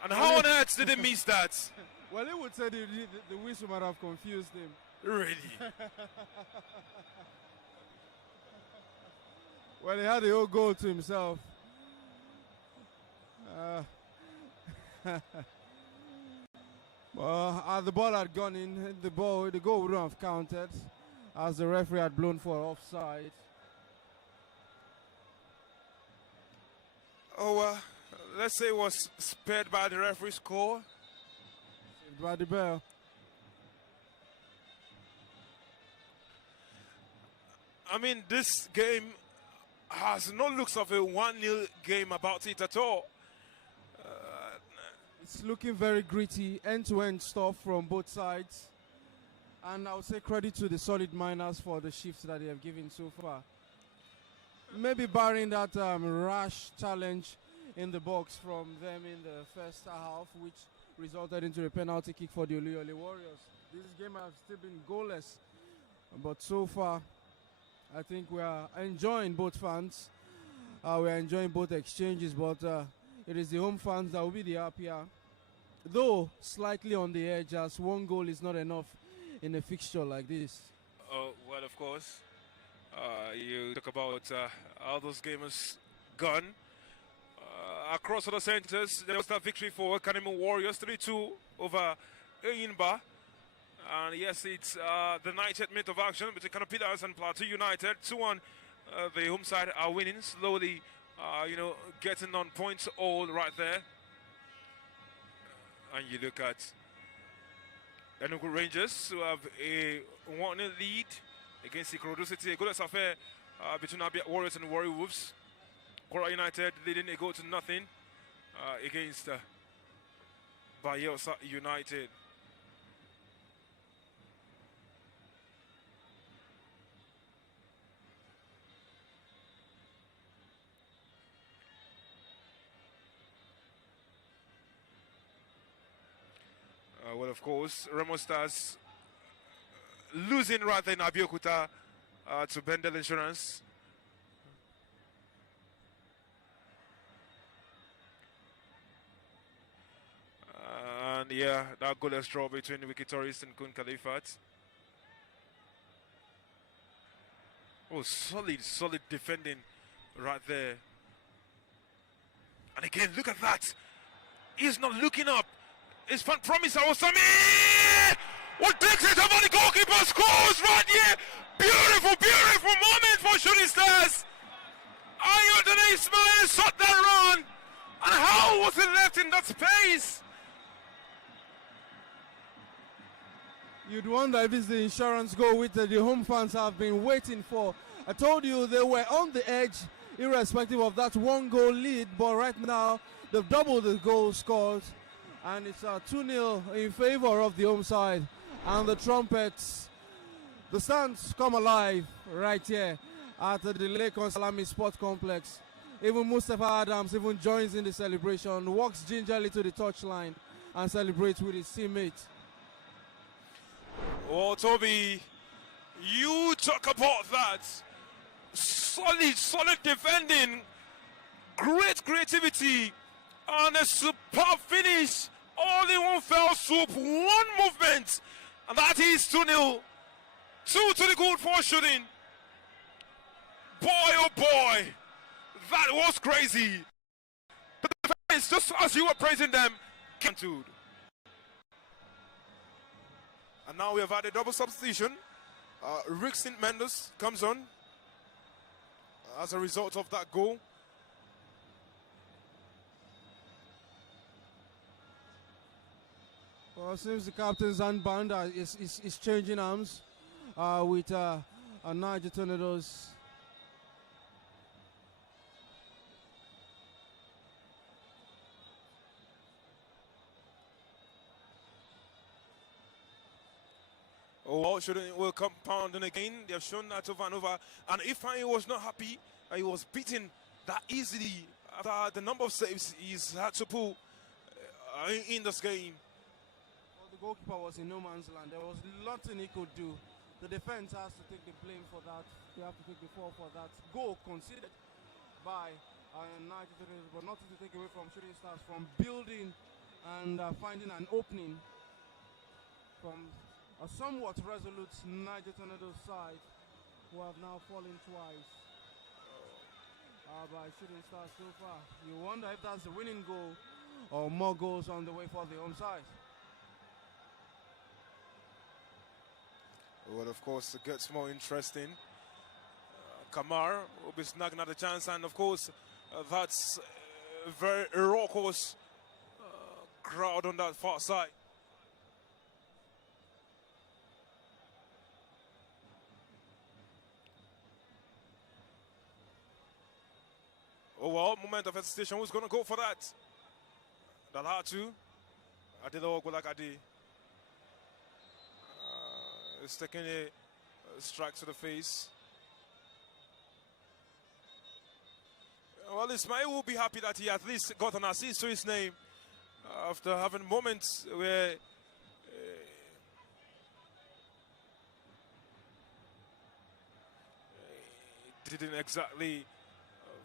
And how on earth did they miss that? Well, he would say the whistle might have confused him. Really? Well, he had the whole goal to himself. Well, the ball had gone in, the goal wouldn't have counted, as the referee had blown for offside. Oh, let's say it was spared by the referee's call. Saved by the bell. I mean, this game has no looks of a 1-0 game about it at all. It's looking very gritty, end-to-end stuff from both sides. And I would say credit to the solid miners for the shifts that they have given so far. Maybe barring that rash challenge in the box from them in the first half, which resulted into a penalty kick for the Oluyole Warriors. This game has still been goalless. But so far, I think we are enjoying both fans. We are enjoying both exchanges, but it is the home fans that will be the happier. Though slightly on the edge, as one goal is not enough in a fixture like this. Oh, well, of course. You talk about how those gamers gone. Across other centers, there was that victory for Kanemu Warriors, 3-2 over Eyimba. And yes, it's the 90th minute of action between Kano Pillars and Plateau United. 2-1, the home side are winning, slowly, getting on points all right there. And you look at the Enugu Rangers, who have a 1-0 lead against Ikorodu City. A goalless affair between Abia Warriors and Warrior Wolves. Kora United leading a goal to nothing against Bayelsa United. Well, of course, Remo Stars losing right there in Abeokuta to Bendel Insurance. And yeah, that goalless draw between Wiki Tourist and Kun Khalifat. Oh, solid defending right there. And again, look at that. He's not looking up. It's fan promise. Awosami! What takes it over the goalkeeper scores right here. Beautiful moment for Shooting Stars. Ayodele Ismail shot that run. And how was it left in that space? You'd wonder if it's the insurance goal which the home fans have been waiting for. I told you they were on the edge, irrespective of that 1-goal lead, but right now they've doubled the goal scored, and it's 2-0 in favor of the home side. And the trumpets, the stands come alive right here at the Lagos Salami Sports Complex. Even Mustafa Adams even joins in the celebration, walks gingerly to the touchline and celebrates with his teammates. Oh, Toby, you talk about that. Solid defending, great creativity, and a superb finish. All in one fell swoop, one movement, and that is 2-0. 2 to the good for Shooting. Boy, oh boy, that was crazy. The defense, just as you were praising them, cancelled. And now we have had a double substitution. Rick St. Mendes comes on as a result of that goal. Well, it seems the captain's handband is changing arms with Niger Tornadoes. Oh, well, Shooting will compound again. They have shown that over and over. And if I was not happy, he was beaten that easily after the number of saves he's had to pull in this game. Well, the goalkeeper was in no man's land. There was nothing he could do. The defense has to take the blame for that. They have to take the fall for that goal conceded by Niger Tornadoes, but nothing to take away from Shooting Stars from building and finding an opening from a somewhat resolute Niger Tornadoes side, who have now fallen twice by Shooting Stars so far. You wonder if that's the winning goal or more goals on the way for the home side. Well, of course, it gets more interesting. Kamar will be snagging at the chance, and of course, that's a very raucous crowd on that far side. Oh well, moment of hesitation. Who's going to go for that? Dalhatu. Adilo Golagadi. Is taking a strike to the face. Well, Ismail will be happy that he at least got an assist to his name after having moments where he didn't exactly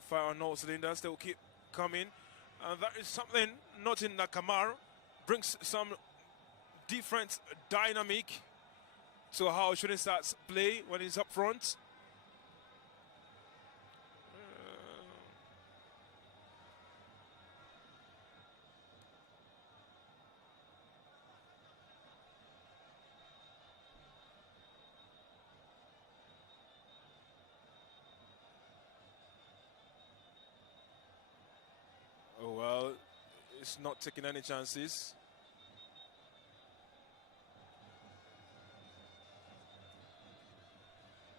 fire on all cylinders. They will keep coming, and that is something noting that Kamar brings some different dynamic to how Shooting Stars play when he's up front. Oh well, it's not taking any chances.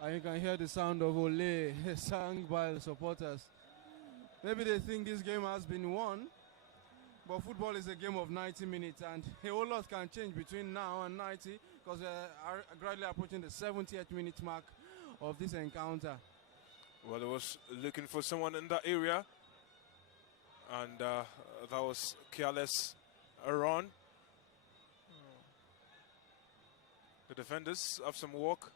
And you can hear the sound of Ole sung by the supporters. Maybe they think this game has been won, but football is a game of 90 minutes, and a whole lot can change between now and 90, because we are gradually approaching the 70th minute mark of this encounter. Well, I was looking for someone in that area, and that was careless around. The defenders have some work.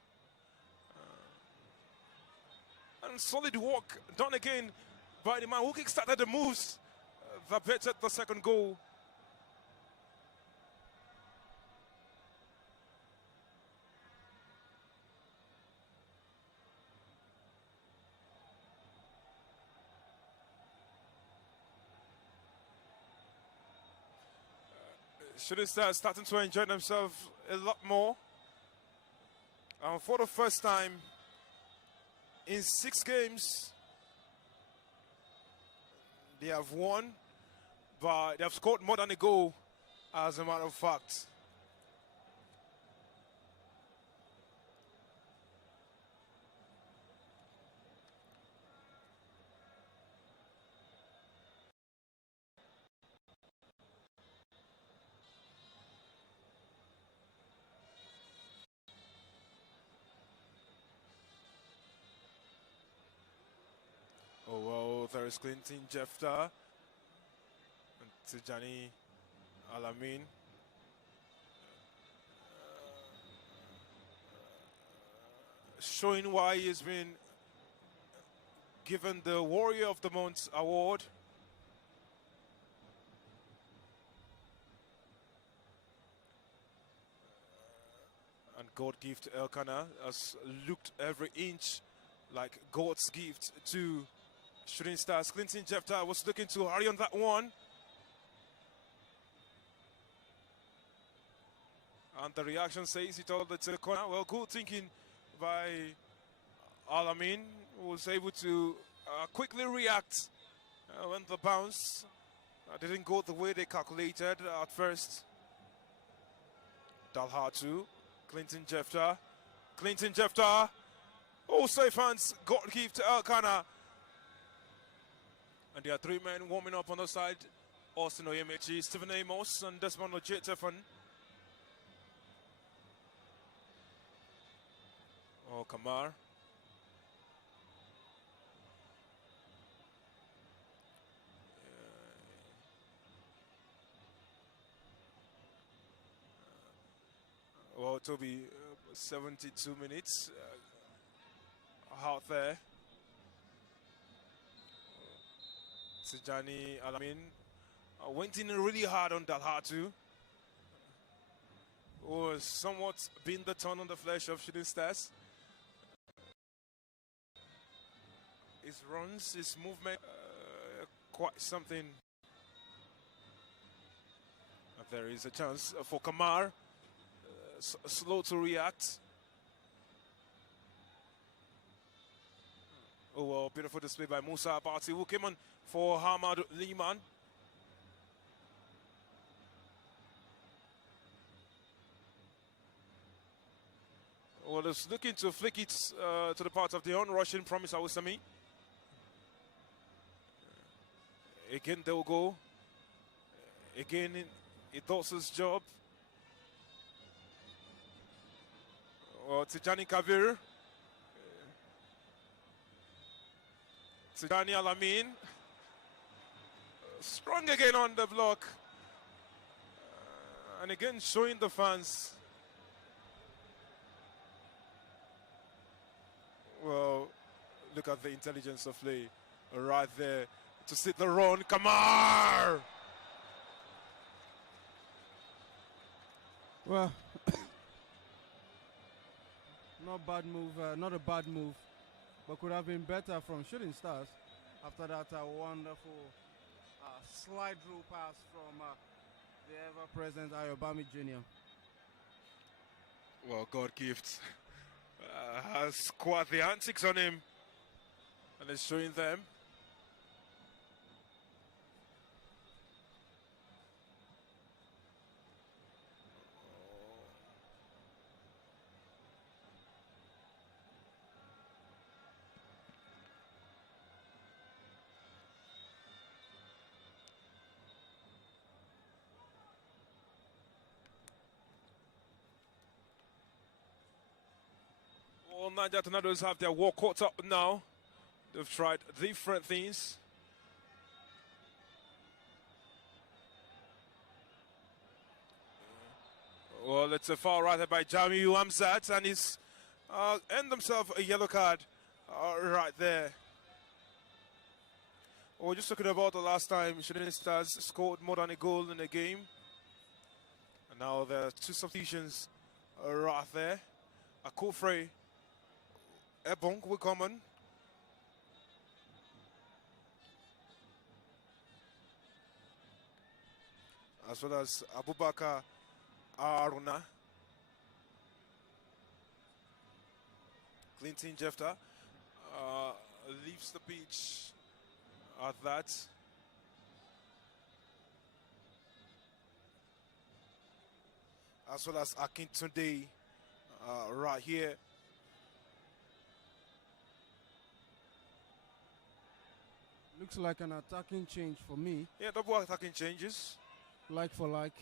And solid work done again by the man who kick-started the moves that bettered the second goal. Shooting Stars starting to enjoy themselves a lot more. For the first time in 6 games, they have won, but they have scored more than a goal, as a matter of fact. Oh, well, there is Clinton Jefta and Tijani Alamin. Showing why he's been given the Warrior of the Month award. And God gift Elkanah has looked every inch like God's gift to Shooting Stars. Clinton Jefta was looking to hurry on that one. And the reaction says it all to the corner. Well, good thinking by Alamin, who was able to quickly react when the bounce didn't go the way they calculated at first. Dalhatu, Clinton Jefta. Clinton Jefta. Oh, safe hands. God give to Elkanah. And there are 3 men warming up on the side. Austin Oyemechi, Stephen Amos, and Desmond Ojetefan. Oh, Kamar. Well, Toby, 72 minutes out there. Tijani Alamin went in really hard on Dalhatu. Was somewhat been the turn on the flesh of Shooting Stars. His runs, his movement, quite something. There is a chance for Kamar. Slow to react. Oh, well, beautiful display by Musa Abati, who came on for Hamad Liman. Well, it's looking to flick it to the part of the on-rushing Promise Awusami. Again, they'll go. Again, it does his job. Well, Tijani Kabir. Tijani Alamin. Strong again on the block. And again, showing the fans. Well, look at the intelligence of play right there to sit the run. Kamar! Well, not a bad move, but could have been better from Shooting Stars after that wonderful slide rule pass from the ever-present Ayobami Jr. Well, God gift has quite the antics on him and is showing them. All Niger Tornadoes have their war caught up now. They've tried different things. Well, it's a foul right by Jami Hamzat, and he's earned himself a yellow card right there. We're just talking about the last time Shooting Stars scored more than a goal in a game. And now there are 2 substitutions right there. Akufre Ebong will come on. as well as Abubakar Aruna. Clinton Jefta leaves the pitch at that. As well as Akintunde right here. Looks like an attacking change for me. Yeah, double attacking changes. Like for like.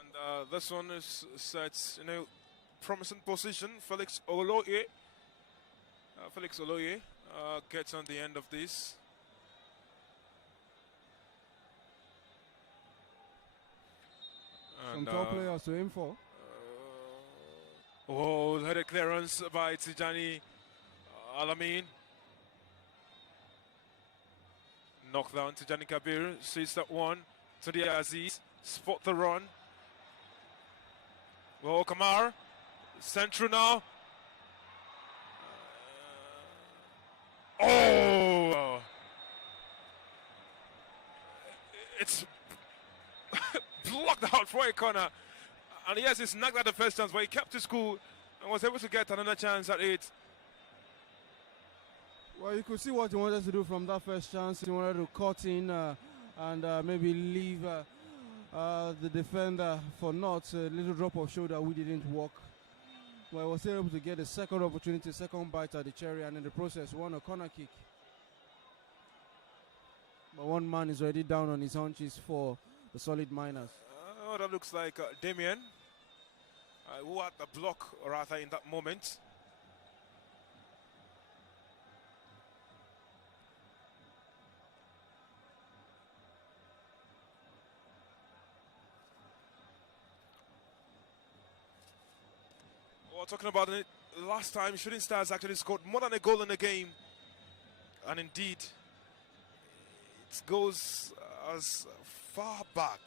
And this one is set in a promising position. Felix Oloye. Gets on the end of this. Some top players to aim for. Headed clearance by Tijani Alamin. Knockdown. Tijani Kabir sees that one. To the Aziz. Spot the run. Kamar. Central now. It's blocked out for a corner. And yes, it's knocked at the first chance, but he kept his cool and was able to get another chance at it. Well, you could see what he wanted to do from that first chance. He wanted to cut in and maybe leave the defender for naught. A little drop of shoulder, we didn't work. But he was still able to get a second opportunity, second bite at the cherry, and in the process won a corner kick. But one man is already down on his haunches for the Solid Miners. That looks like Damien, who had the block rather in that moment. We're talking about it last time. Shooting Stars actually scored more than a goal in the game, and indeed, it goes as far back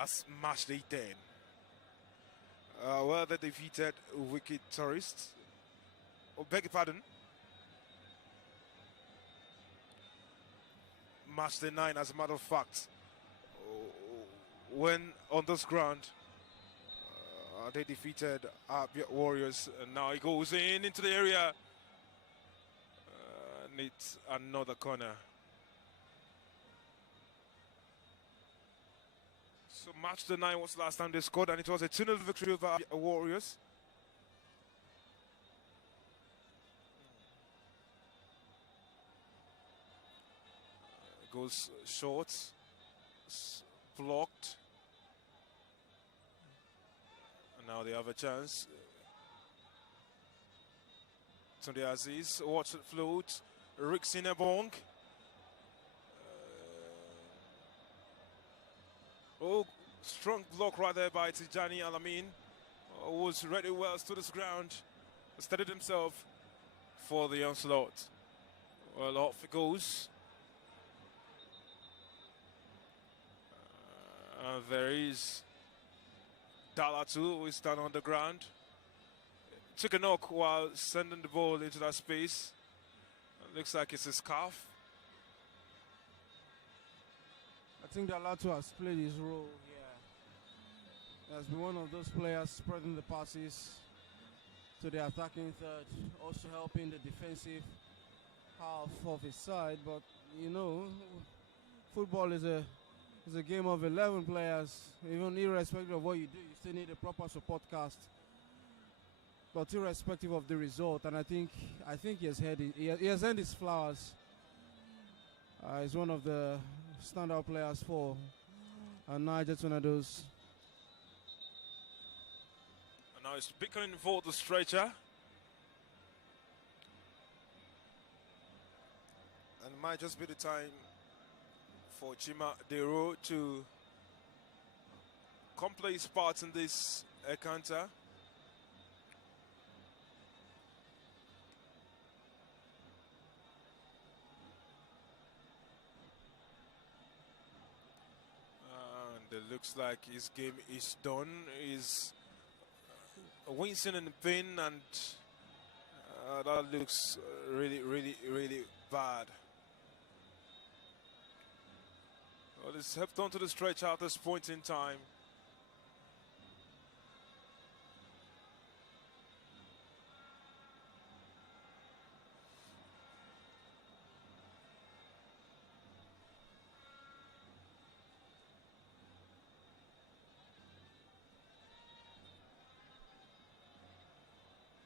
as match day 10, where they defeated Wicked Tourists. Beg your pardon. Match day 9, as a matter of fact, when on this ground, they defeated Abia Warriors, and now he goes into the area. Needs another corner. So match the 9 was the last time they scored, and it was a 2-0 victory over Warriors. Goes short, blocked. And now they have a chance. Tunde Aziz, watch it float. Rick Sinebong. Strong block right there by Tijani Alamin. Was ready well, stood his ground, steadied himself for the onslaught. Well, off it goes. There is Dalatu, who is down on the ground. Took a knock while sending the ball into that space. Looks like it's a scarf. I think Dalatu has played his role here. He has been one of those players spreading the passes to the attacking third, also helping the defensive half of his side. But you know, football is a game of 11 players. Even irrespective of what you do, you still need a proper support cast. But irrespective of the result, and I think he has earned his flowers. He's one of the standout players for Niger Tornadoes. And now it's beckoning for the stretcher. And it might just be the time for Chima Dero to come play his part in this encounter. And it looks like his game is done. He's wincing in pain and That looks really, really, really bad. Well, it's helped onto the stretch at this point in time.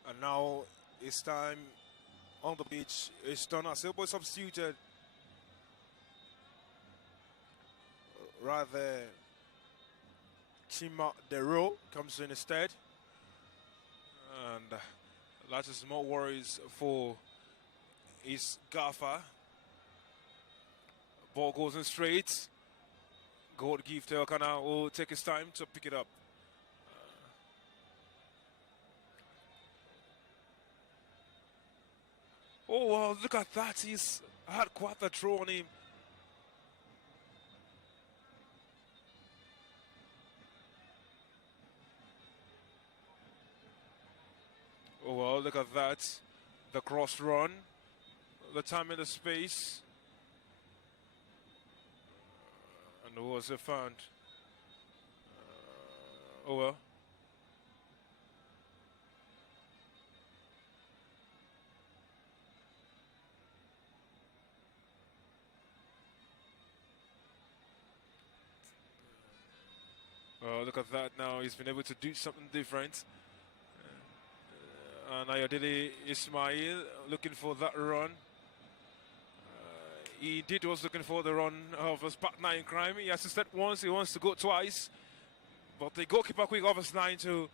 And now it's time on the pitch. It's done. Asilbo substituted. Rather, Chima Dero comes in instead. And that is more worries for his gaffer. Ball goes in straight. Goalkeeper Telkana will take his time to pick it up. Oh, wow, look at that. He's had quite the throw on him. Oh, well, look at that. The cross run. The time in the space. And who was it found? Oh, well. Oh, look at that now. He's been able to do something different. And Ayodele Ismail looking for that run. He was looking for the run of his partner in crime. He assisted once, he wants to go twice. But the goalkeeper quick off his line to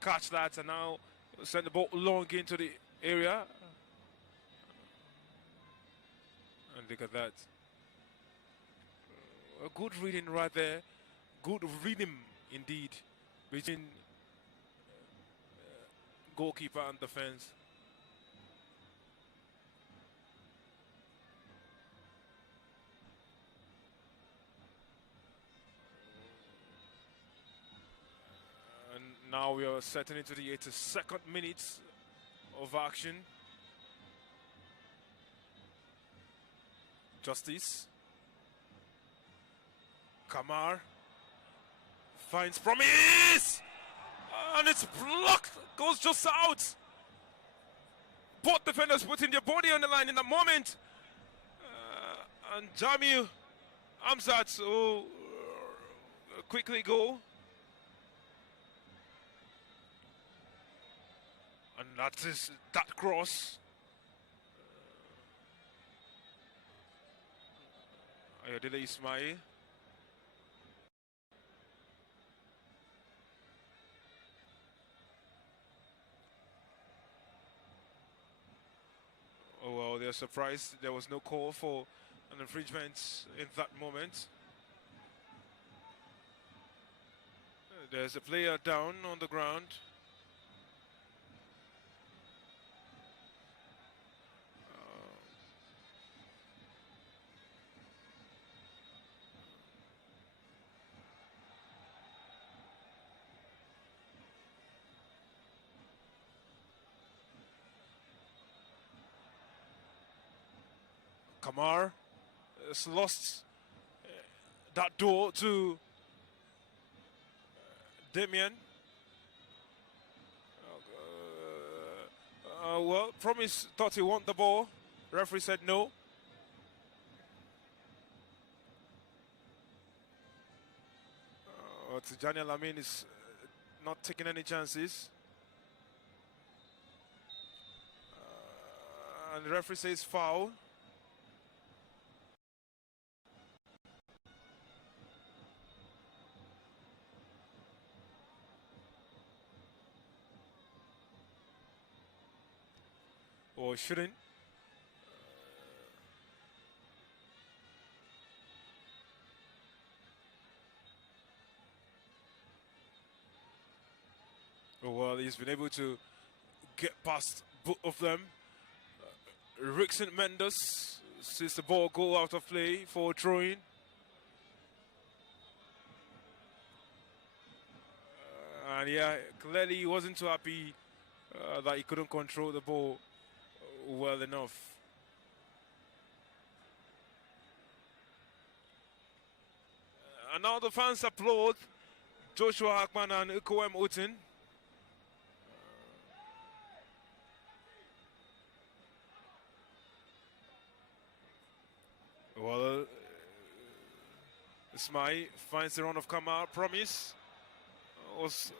catch that and now send the ball long into the area. And look at that. A good reading right there. Good rhythm indeed between goalkeeper and defense. And now we are setting into the 82nd minute of action. Justice. Kamar finds promise, and it's blocked, goes just out. Both defenders putting their body on the line in the moment. And Jamil Amzat will quickly go. And that is that cross. Ayodele Ismail. Oh, well, they're surprised there was no call for an infringement in that moment. There's a player down on the ground. Kamar has lost that door to Damien. Well, Promise thought he wanted the ball. Referee said no. Tijani Lamin is not taking any chances. And the referee says foul. Or shouldn't. Oh, well, he's been able to get past both of them. Rickson Mendes sees the ball go out of play for a throw-in. And yeah, clearly he wasn't too happy that he couldn't control the ball well enough. And now the fans applaud Joshua Hackman and Ukoem Utin. Well, Ismail finds the run of Kamar. Promise was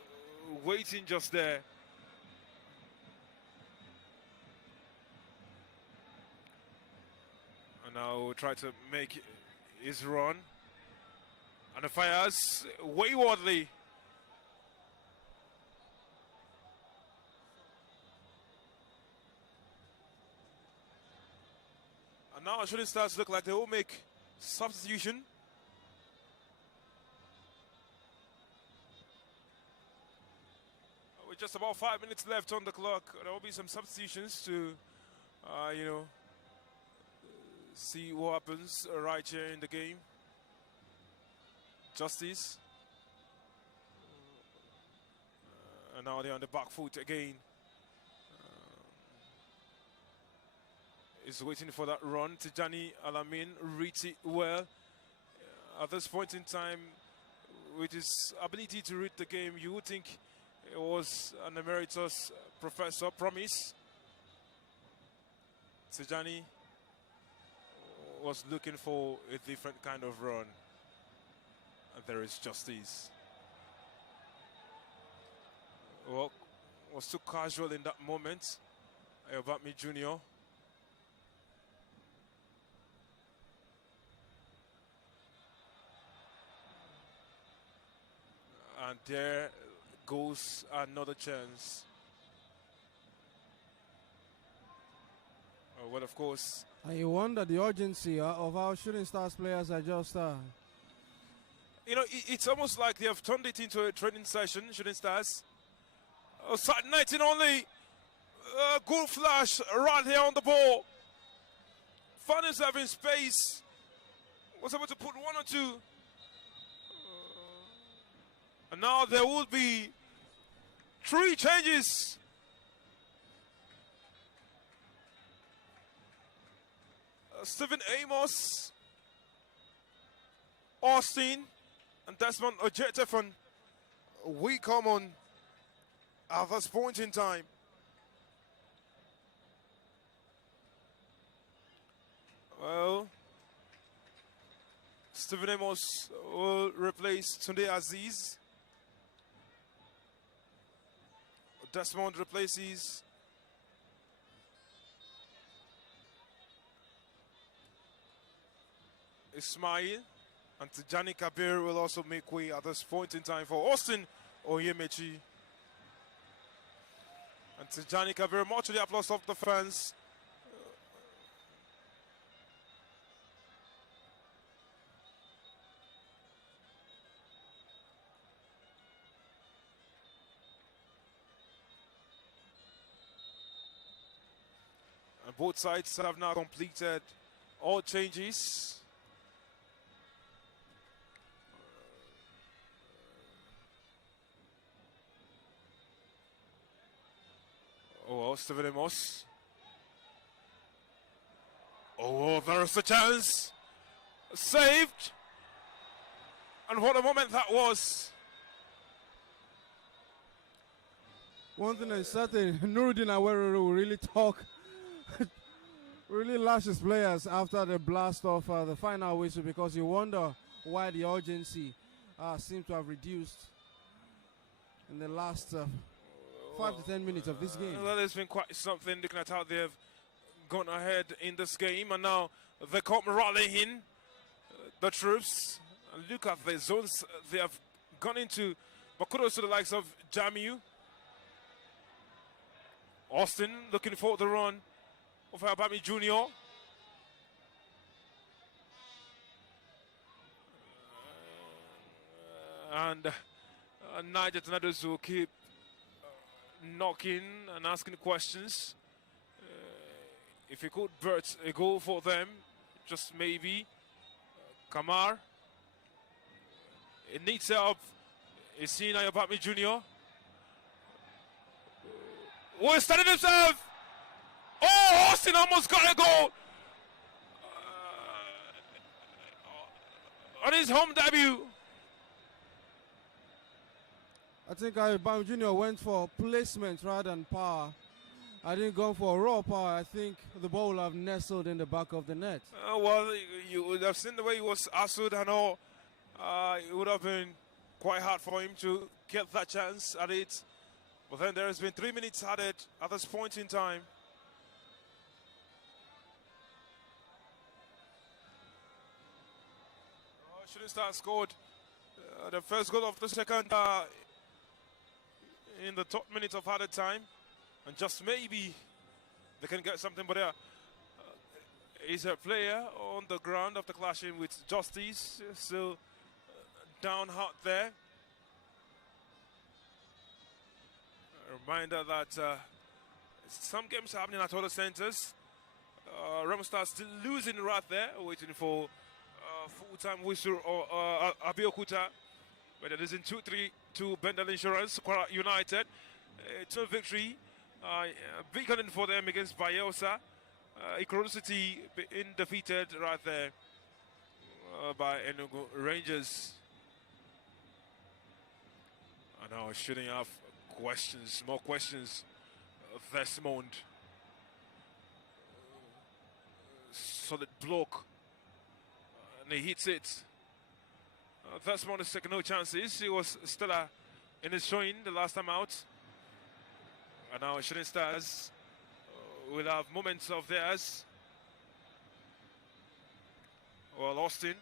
waiting just there. And now try to make his run. And the fires waywardly. And now Shooting Stars look like they will make substitution. With just about 5 minutes left on the clock, there will be some substitutions to, see what happens right here in the game. Justice. And now they're on the back foot again. Is waiting for that run. Tijani Alamin reads it well. At this point in time, with his ability to read the game, you would think it was an emeritus professor. Promise. Tijani was looking for a different kind of run. And there is Justice. Well, was too casual in that moment. Ayobami Jr. And there goes another chance. Well, of course. And you wonder the urgency of our Shooting Stars players are just... You know, it's almost like they have turned it into a training session, Shooting Stars. Side 19 only. Good flash right here on the ball. Found himself in space. Was able to put one or two. And now there will be 3 changes. Stephen Amos, Austin, and Desmond Ojetefon. We come on at this point in time. Well, Stephen Amos will replace Tunde Aziz. Desmond replaces Ismail, and Tijani Kabir will also make way at this point in time for Austin Oyemechi. And Tijani Kabir, much to the applause of the fans. And both sides have now completed all changes. Oh, Stephen Amos. Oh, there's a chance. Saved. And what a moment that was. One thing is certain, Nuruddin Awerere will really talk, really lash his players after the blast of the final whistle, because you wonder why the urgency seemed to have reduced in the last 5 to 10 minutes of this game. Well, there's been quite something looking at how they've gone ahead in this game, and now they come rallying in the troops. And look at the zones they have gone into. But kudos to the likes of Jamiu. Austin looking for the run of Abami Jr. And Niger Tornadoes will keep knocking and asking questions. If he could birth a goal for them, just maybe. Kamar. It needs help. Is seen Ayobami Jr. Oh, started himself. Oh, Austin almost got a goal on his home debut. I think Bam Jr. went for placement rather than power. I didn't go for raw power. I think the ball would have nestled in the back of the net. Well, you would have seen the way he was hustled and all. It would have been quite hard for him to get that chance at it. But then there has been 3 minutes added at this point in time. Shooting Star scored the first goal of the second in the top minutes of added time. And just maybe they can get something, but is a player on the ground after clashing with Justice, still down hot there. A reminder that some games happening at other centres. Ramstar still losing right there, waiting for full-time whistle or Abeokuta. But it is in 2-3 to Bendel Insurance, Kwara United. It's a victory. Big hunting for them against Bayelsa. Ikorodu City being defeated right there by Enugu Rangers. And now shooting off questions, more questions. Desmond. Solid block. And he hits it. Desmond is taking no chances. He was still in his showing the last time out. And now Shooting Stars will have moments of theirs. Well, Austin.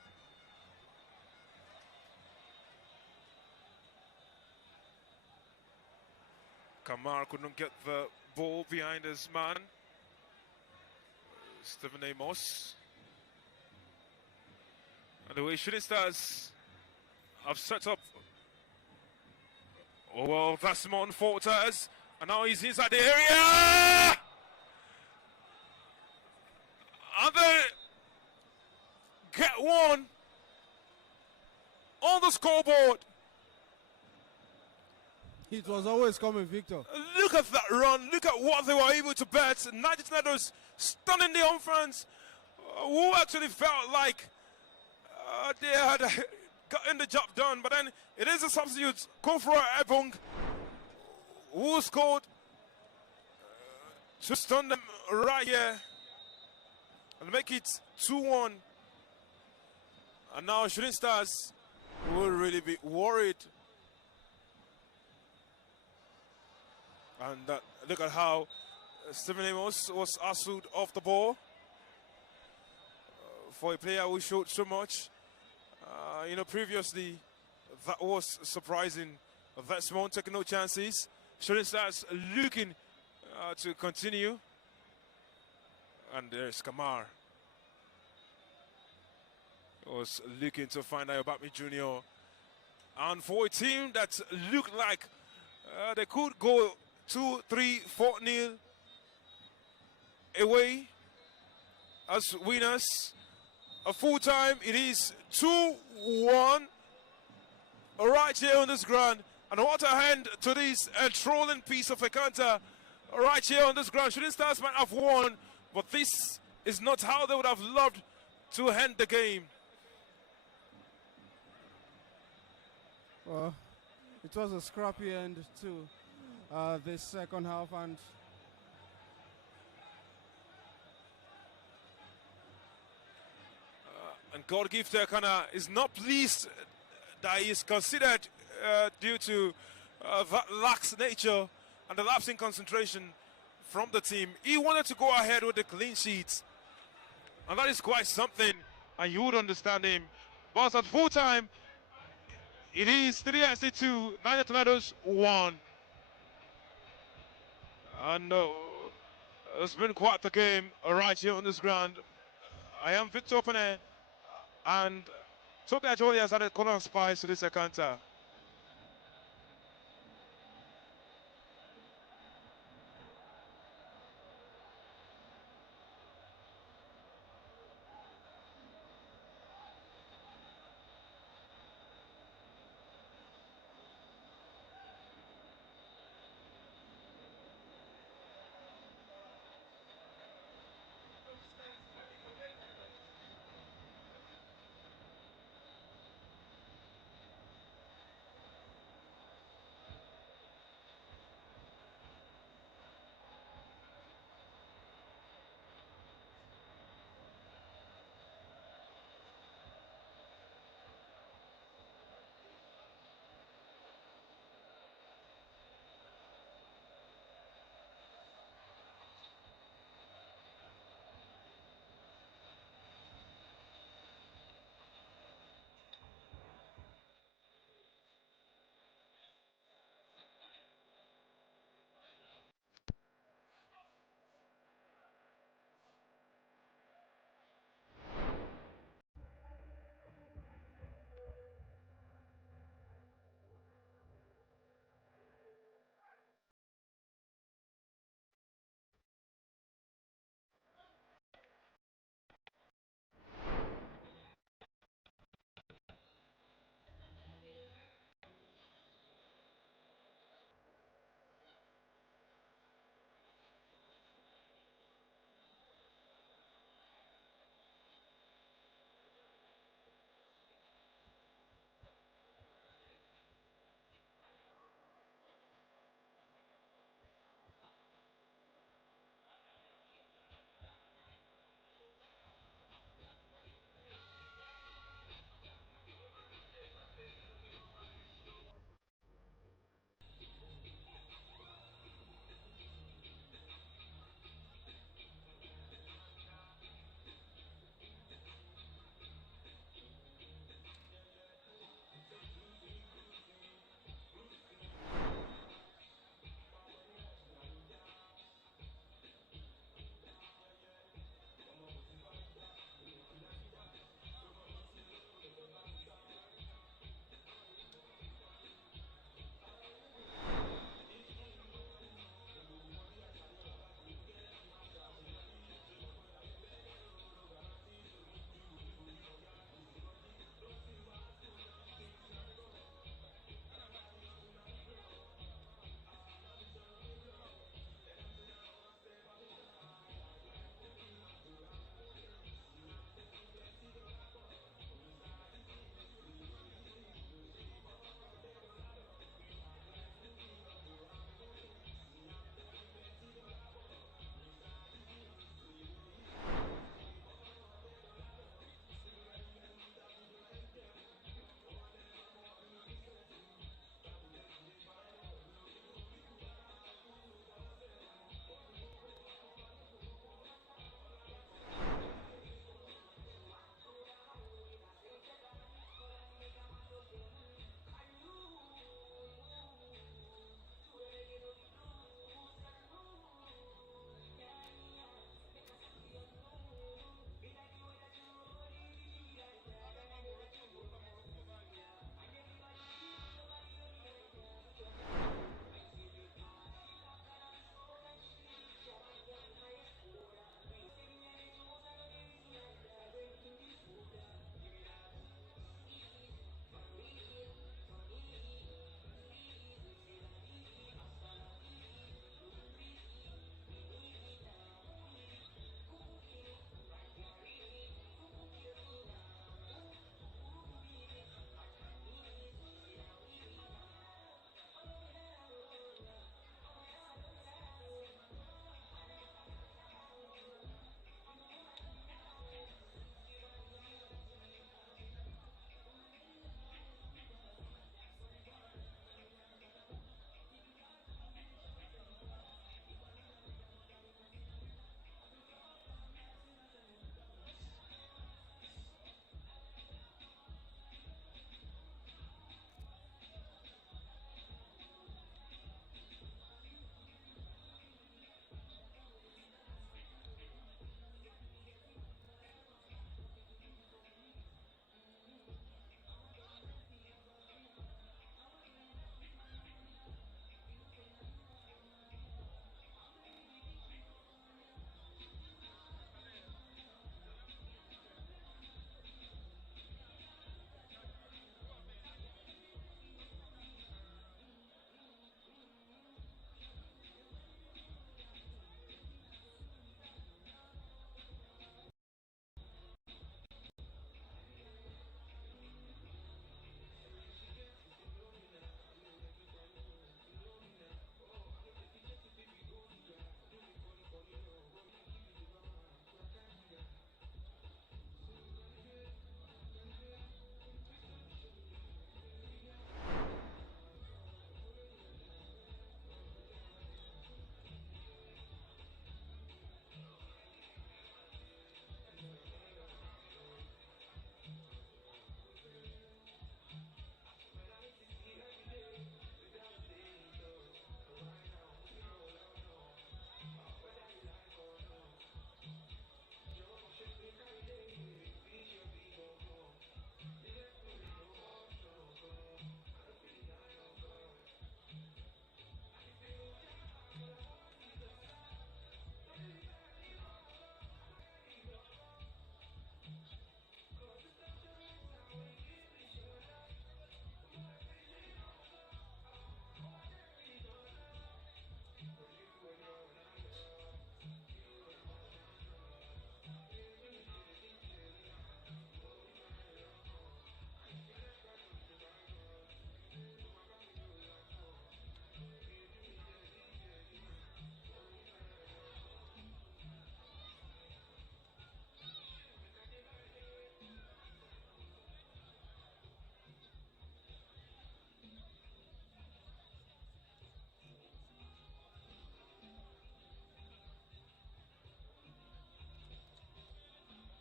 Kamar couldn't get the ball behind his man. Stephen Amos. And the way Shooting Stars have set up. Oh, well, Desmond falters. And now he's inside the area! And they get one on the scoreboard. It was always coming, Victor. Look at that run. Look at what they were able to bet. Niger Tornadoes stunning the home fans, who actually felt like they had gotten the job done. But then it is a substitute, Kofra Ebong, who scored to stun them right here and make it 2-1. And now Shooting Stars will really be worried. And look at how Stephen Amos was hustled off the ball. For a player who showed so much, previously that was surprising. That small taking no chances. Shooting Stars looking to continue. And there's Kamar. Was looking to find out about me Junior. And for a team that looked like they could go 2-3, 4-0 away as winners. A full time, it is 2-1 right here on this ground. And what a hand to this trolling piece of a counter right here on this ground. Shooting Stars might have won, but this is not how they would have loved to end the game. Well, it was a scrappy end to this second half, and God Gifter Kana is not pleased that he is considered due to that lax nature and the lapse in concentration from the team. He wanted to go ahead with the clean sheets, and that is quite something, and you would understand him. But at full time, it is 3-2, Niger Tornadoes 1. And it's been quite the game right here on this ground. I am Victor Pene, and Toby Ajoli has added corner spice to this encounter.